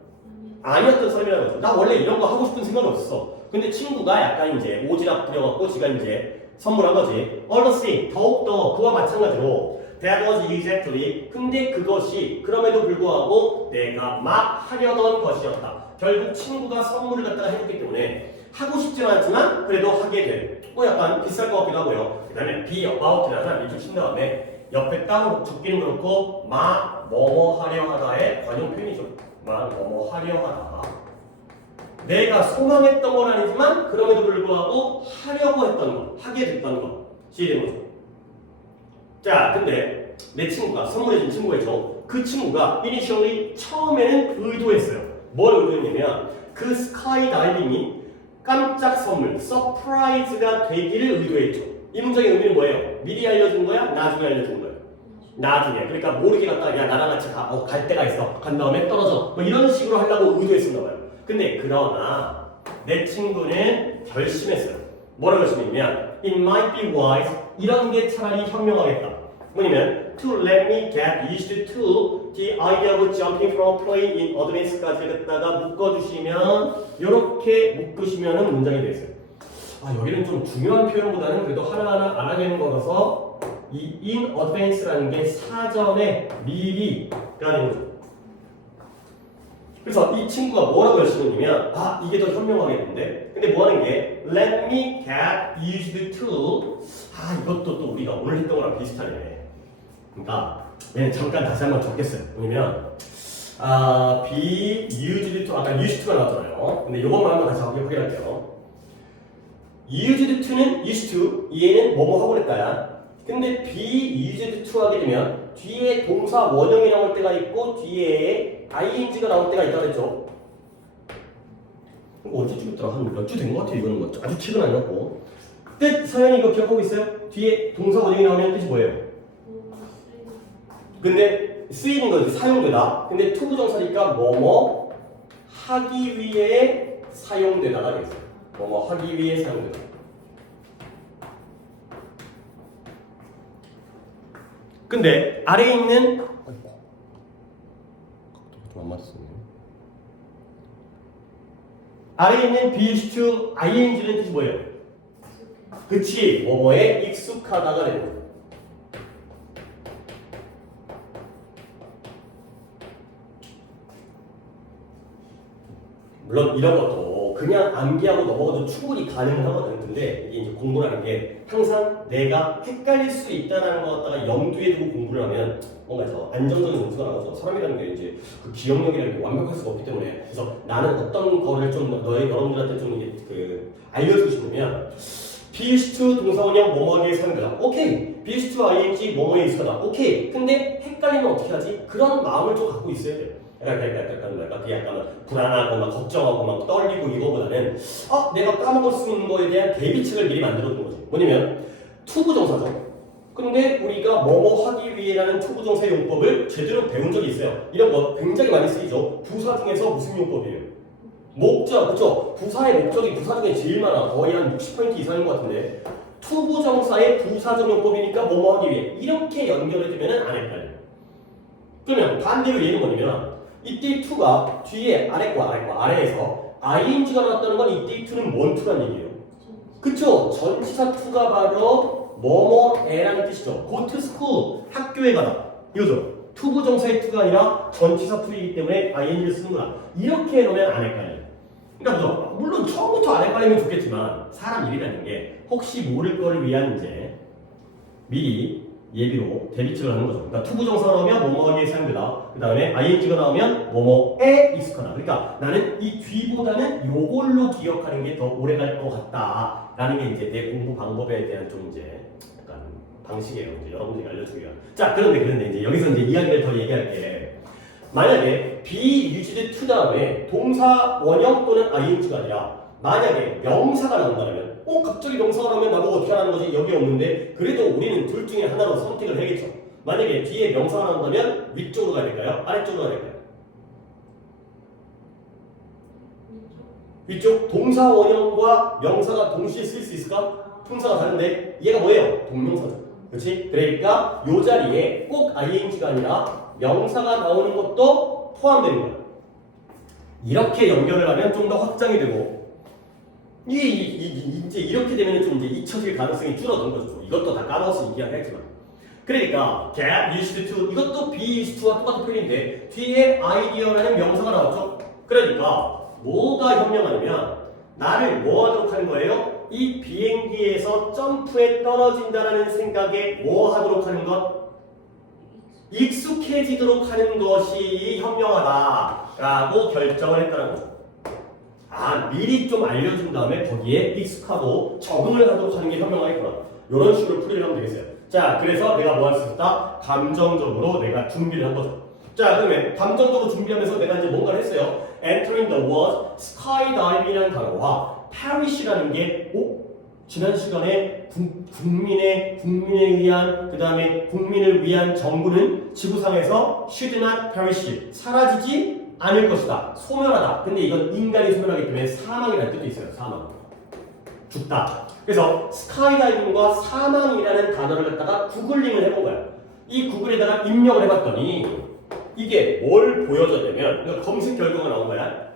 아니었던 사람이라는 거죠. 나 원래 이런 거 하고 싶은 생각이 없었어. 근데 친구가 약간 이제 오지랖 부려갖고 지가 이제 선물한 거지. Honestly, 더욱더 그와 마찬가지로 That was exactly. 근데 그것이 그럼에도 불구하고 내가 막 하려던 것이었다. 결국 친구가 선물을 갖다가 해줬기 때문에 하고 싶진 않지만 그래도 하게 돼. 뭐 약간 비쌀 것 같기도 하고요. 그 다음에 be about라는 이렇게 친 다음에 옆에 따로 적기는 그렇고 막 뭐뭐 하려 하다의 관용 표현이죠. 막 뭐뭐 하려 하다. 내가 소망했던 건 아니지만 그럼에도 불구하고 하려고 했던 것, 하게 됐던 것이 되는 거죠. 자, 근데 내 친구가 선물해준 친구가 있죠. 그 친구가 initially 처음에는 의도했어요. 뭘 의도했냐면 그 스카이 다이빙이 깜짝 선물, 서프라이즈가 되기를 의도했죠. 이 문장의 의미는 뭐예요? 미리 알려준 거야? 나중에 알려준 거야? 나중에. 그러니까 모르게 갔다가 야 나랑 같이 갈 데가 있어. 간 다음에 떨어져. 뭐 이런 식으로 하려고 의도했었나 봐요. 근데 그러나 내 친구는 결심했어요. 뭐라고 결심했냐면 it might be wise 이런 게 차라리 현명하겠다. 뭐냐면 to let me get used to the idea of jumping from plane in advance까지 갖다가 묶어주시면 이렇게 묶으시면 문장이 되겠어요. 아 여기는 좀 중요한 표현보다는 그래도 하나하나 알아내는 거라서 이 in advance라는 게 사전에 미리라는 거죠. 그래서 이 친구가 뭐라고 결심했냐면 아 이게 더 현명하겠는데 근데 뭐하는 게 let me get used to 아 이것도 또 우리가 오늘 했던 거랑 비슷하네. 그러니까 얘는 잠깐 다시 한번 적겠어요. 뭐냐면 be used to 아까 used to가 나왔잖아요. 근데 이것만 한번 다시 확인할게요. used to는 used to 얘는 뭐뭐 하고 그랬다야. 근데 be used to 하게 되면 뒤에 동사 원형이 나올 때가 있고 뒤에 ing가 나올 때가 있다고 했죠. 언제 주겠더라? 한 몇 주 된 것 같아요. 이거는 뭐 아주 최근 아니었고 뜻 서연이 이거 기억하고 있어요? 뒤에 동사 원형이 나오면 뜻이 뭐예요? 근데 쓰이는 거지 사용되다. 근데 투부정사니까 뭐뭐 하기 위해 사용되다가 되겠어요. 뭐뭐 하기 위해 사용되다. 근데 아래에 있는 안 맞았네. 아래에 있는 be used to ing는 뜻이 뭐예요? 그치 뭐뭐에 익숙하다가 되는 거예요. 물론 이런 것도 그냥 암기하고 넘어가도 충분히 가능하거든. 근데 이게 이제 공부라는 게 항상 내가 헷갈릴 수 있다는 거 갖다가 염두에 두고 공부를 하면 뭔가 더 안정적인 점수가 나와서 사람이라는 게 이제 그 기억력이라는 게 완벽할 수가 없기 때문에 그래서 나는 어떤 거를 좀 여러분들한테 좀 이게 알려주고 싶으면 be used to 동사원형 뭐뭐하기에 사용되다. 오케이. be used to ing 뭐뭐에 익숙하다. 오케이. 근데 헷갈리면 어떻게 하지? 그런 마음을 좀 갖고 있어야 돼요. 약간 불안하고 막 걱정하고 막 떨리고 이거보다는 내가 까먹을 수 있는 거에 대한 대비책을 미리 만들어둔 거지. 뭐냐면 투부정사죠. 근데 우리가 뭐뭐 하기 위해라는 투부정사의 용법을 제대로 배운 적이 있어요. 이런 거 굉장히 많이 쓰이죠. 부사 중에서 무슨 용법이에요? 목적, 그렇죠? 부사의 목적이 부사 중에 제일 많아. 거의 한 60% 이상인 것 같은데 투부정사의 부사적 용법이니까 뭐뭐 하기 위해 이렇게 연결해주면 안 헷갈려. 그러면 반대로 얘는 뭐냐면 이때 to가 뒤에 아래에서 ing가 나왔다는 건 이때 to는 뭔 to란 얘기예요? 그쵸? 전치사 to가 바로 뭐뭐에라는 뜻이죠. go to school 학교에 가다 이거죠. 투부정사의 to가 아니라 전치사 to이기 때문에 ing를 쓰는구나. 이렇게 해놓으면 안 헷갈려요. 그러니까 물론 처음부터 안 헷갈리면 좋겠지만 사람 일이라는 게 혹시 모를 거를 위한 이제 미리 예비로 대비책을 하는 거죠. 그러니까 투부정사가 나오면 뭐뭐하기에 사용되다. 그 다음에 ing가 나오면 뭐뭐에 익숙하다. 그러니까 나는 이 뒤보다는 요걸로 기억하는 게 더 오래 갈 것 같다. 라는 게 이제 내 공부 방법에 대한 좀 이제 약간 방식이에요. 이제 여러분들이 알려주기 위한. 자, 그런데 이제 여기서 이제 이야기를 더 얘기할게. 만약에 be used to 다음에 동사 원형 또는 ing가 아니라 만약에 명사가 나온다면 갑자기 명사가 나오면 나보고 어떻게 하라는 거지? 여기 없는데 그래도 우리는 둘 중에 하나로 선택을 해야겠죠. 만약에 뒤에 명사가 나온다면 위쪽으로 가야 될까요? 아래쪽으로 가야 될까요? 위쪽 동사 원형과 명사가 동시에 쓸 수 있을까? 품사가 다른데 얘가 뭐예요? 동명사죠. 그렇지? 그러니까 이 자리에 꼭 ing가 아니라 명사가 나오는 것도 포함되는 거예요. 이렇게 연결을 하면 좀 더 확장이 되고 이제 이렇게 되면 좀 이제 잊혀질 가능성이 줄어든 거죠. 이것도 다 까먹어서 얘기하겠지만. 그러니까 get used to 이것도 be used to와 똑같은 표현인데 뒤에 idea라는 명사가 나왔죠. 그러니까 뭐가 현명하냐면 나를 뭐 하도록 하는 거예요? 이 비행기에서 점프에 떨어진다라는 생각에 뭐 하도록 하는 것? 익숙해지도록 하는 것이 현명하다라고 결정을 했다는 거죠. 미리 좀 알려준 다음에 거기에 익숙하고 적응을 하도록 하는 게 현명하겠구나. 이런 식으로 풀이를 하면 되겠어요. 자, 그래서 내가 뭐 할 수 있다? 감정적으로 내가 준비를 한 거죠. 자, 그러면 감정적으로 준비하면서 내가 이제 뭔가를 했어요. Entering the word skydiving이라는 단어와 perish라는 게 지난 시간에 국민에 의한 그 다음에 국민을 위한 정부는 지구상에서 should not perish 사라지지 않을 것이다. 소멸하다. 근데 이건 인간이 소멸하기 때문에 사망이라는 뜻도 있어요. 사망. 죽다. 그래서 스카이다이빙과 사망이라는 단어를 갖다가 구글링을 해본 거야. 이 구글에다가 입력을 해봤더니 이게 뭘 보여줬냐면 검색 결과가 나온 거야.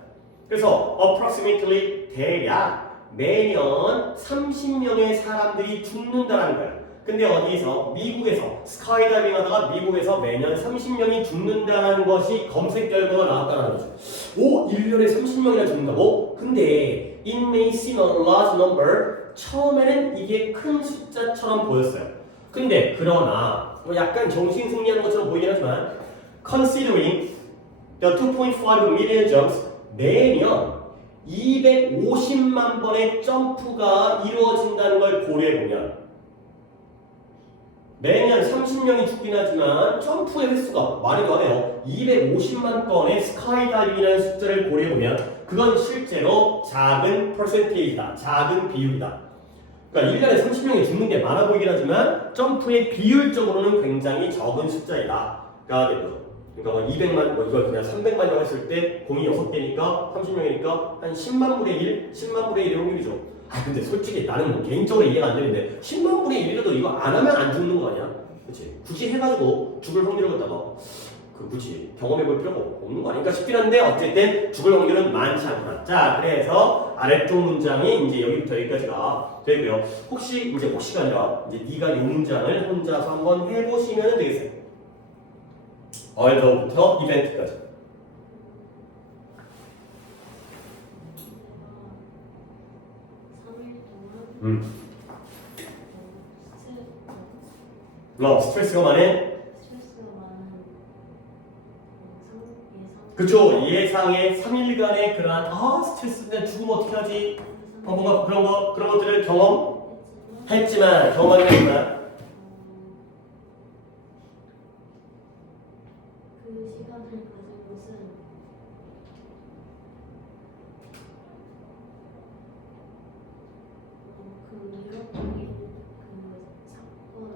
그래서 approximately 대략 매년 30명의 사람들이 죽는다라는 거야. 근데 어디에서? 미국에서 스카이다이빙 하다가 미국에서 매년 30명이 죽는다는 것이 검색 결과가 나왔다는 거죠. 1년에 30명이나 죽는다고? 근데 it may seem a large number 처음에는 이게 큰 숫자처럼 보였어요. 근데 그러나 약간 정신 승리하는 것처럼 보이긴 하지만 considering the 2.5 million jumps 매년 250만 번의 점프가 이루어진다는 걸 고려해보면 매년 30명이 죽긴 하지만 점프의 횟수가 말이 안 해요. 250만 건의 스카이다이빙이라는 숫자를 고려해보면 그건 실제로 작은 퍼센테이지다. 작은 비율이다. 그러니까 1년에 30명이 죽는 게 많아 보이긴 하지만 점프의 비율적으로는 굉장히 적은 숫자이다가 되는 거죠. 그러니까 200만, 이걸 그냥 300만이라고 했을 때 공이 6개니까 30명이니까 한 10만 분의 1, 10만 분의 1의 확률이죠. 근데 솔직히 나는 뭐 개인적으로 이해가 안 되는데 10만 분의 1이라도 이거 안 하면 안 죽는 거 아니야? 그치? 굳이 해가지고 죽을 확률을 갖다가 굳이 경험해볼 필요가 없는 거 아닌가 싶긴 한데 어쨌든 죽을 확률은 많지 않구나. 자, 그래서 아래쪽 문장이 이제 여기부터 여기까지가 되고요. 혹시가 아니라 이제 네가 이 문장을 혼자서 한번 해보시면 되겠어요. 얼더부터 이벤트까지. 3일 동안 스트레스가 많은 스트레스가 많은 그쵸 예상의 3일간의 그러한 스트레스인데 죽으면 어떻게 하지? 뭔가 그런 것들을 경험했지만 그 시간을 가진 것은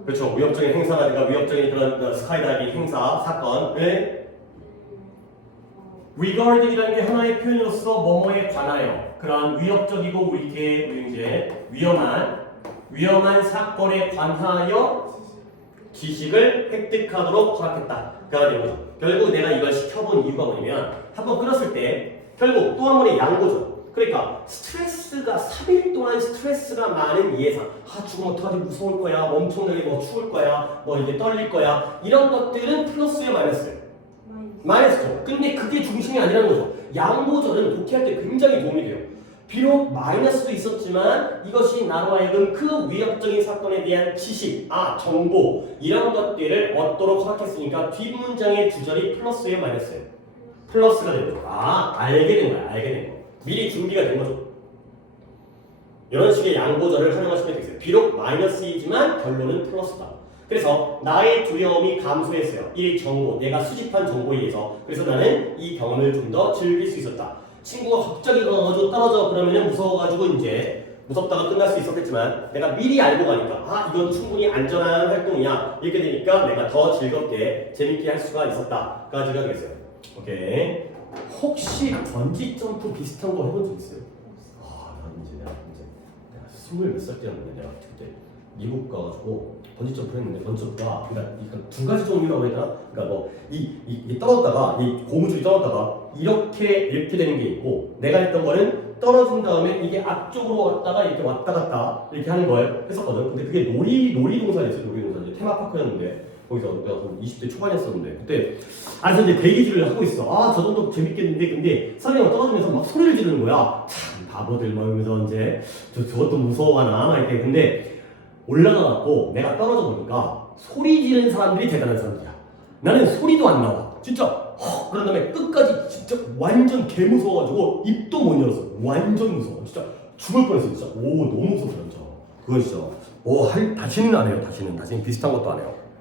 그렇죠. 위협적인 행사라든가 위협적인 그런 스카이다이빙 행사 사건을 regard이라는 게 하나의 표현으로서 뭐뭐에 관하여 그러한 위협적이고 우리 이제 위험한 사건에 관하여 지식을 획득하도록 허락했다. 그러니까 결국 내가 이걸 시켜본 이유가 뭐냐면 한번 끊었을 때 결국 또 한 번의 양보죠. 그러니까 스트레스가 3일 동안 스트레스가 많은 예상 죽으면 어떡하지 무서울 거야 엄청나게 추울 거야 이제 떨릴 거야 이런 것들은 플러스예요 마이너스예요? 마이너스죠. 근데 그게 중심이 아니라는 거죠. 양보절은 독해할 때 굉장히 도움이 돼요. 비록 마이너스도 있었지만 이것이 나로 하여금 그 위협적인 사건에 대한 지식, 정보 이런 것들을 얻도록 허락했으니까 뒷문장의 주절이 플러스예요 마이너스예요? 플러스가 되는 거죠. 알게 된 거야. 미리 준비가 된 거죠. 이런 식의 양보절을 활용하시면 되겠어요. 비록 마이너스이지만 결론은 플러스다. 그래서 나의 두려움이 감소했어요. 이 정보, 내가 수집한 정보에 의해서. 그래서 나는 이 경험을 좀 더 즐길 수 있었다. 친구가 갑자기 가가지고 떨어져 그러면 무서워가지고 이제 무섭다가 끝날 수 있었겠지만 내가 미리 알고 가니까 이건 충분히 안전한 활동이야. 이렇게 되니까 내가 더 즐겁게 재밌게 할 수가 있었다까지가 되겠어요. 오케이. 혹시 번지 점프 비슷한 거 해본 적 있어요? 내가 20몇 살 때였는데 내가 그때 미국 가가지고 번지 점프를 했는데 번지 점프가 그러니까 두 가지 종류라고 해야 되나? 그러니까 이 떨어졌다가 이 고무줄이 떨어졌다가 이렇게 되는 게 있고 내가 했던 거는 떨어진 다음에 이게 앞쪽으로 왔다가 이렇게 왔다 갔다 이렇게 하는 걸 했었거든. 근데 그게 놀이동산이었어요. 놀이동산 테마파크였는데 거기서 내가 20대 초반이었었는데 그때 안에서 이제 대기질을 하고 있어. 저 정도 재밌겠는데 근데 사람이 떨어지면서 막 소리를 지르는 거야. 참 바보들 이러면서 이제 저것도 무서워하나 막 이렇게. 근데 올라가갖고 내가 떨어져 보니까 소리 지르는 사람들이 대단한 사람들이야. 나는 소리도 안 나와. 진짜 그런 다음에 끝까지 진짜 완전 개무서워가지고 입도 못 열었어. 완전 무서워. 진짜 죽을 뻔했어. 진짜 너무 무서워. 진짜 그건 진짜 다시는 안 해요. 다시는 비슷한 것도 안 해요.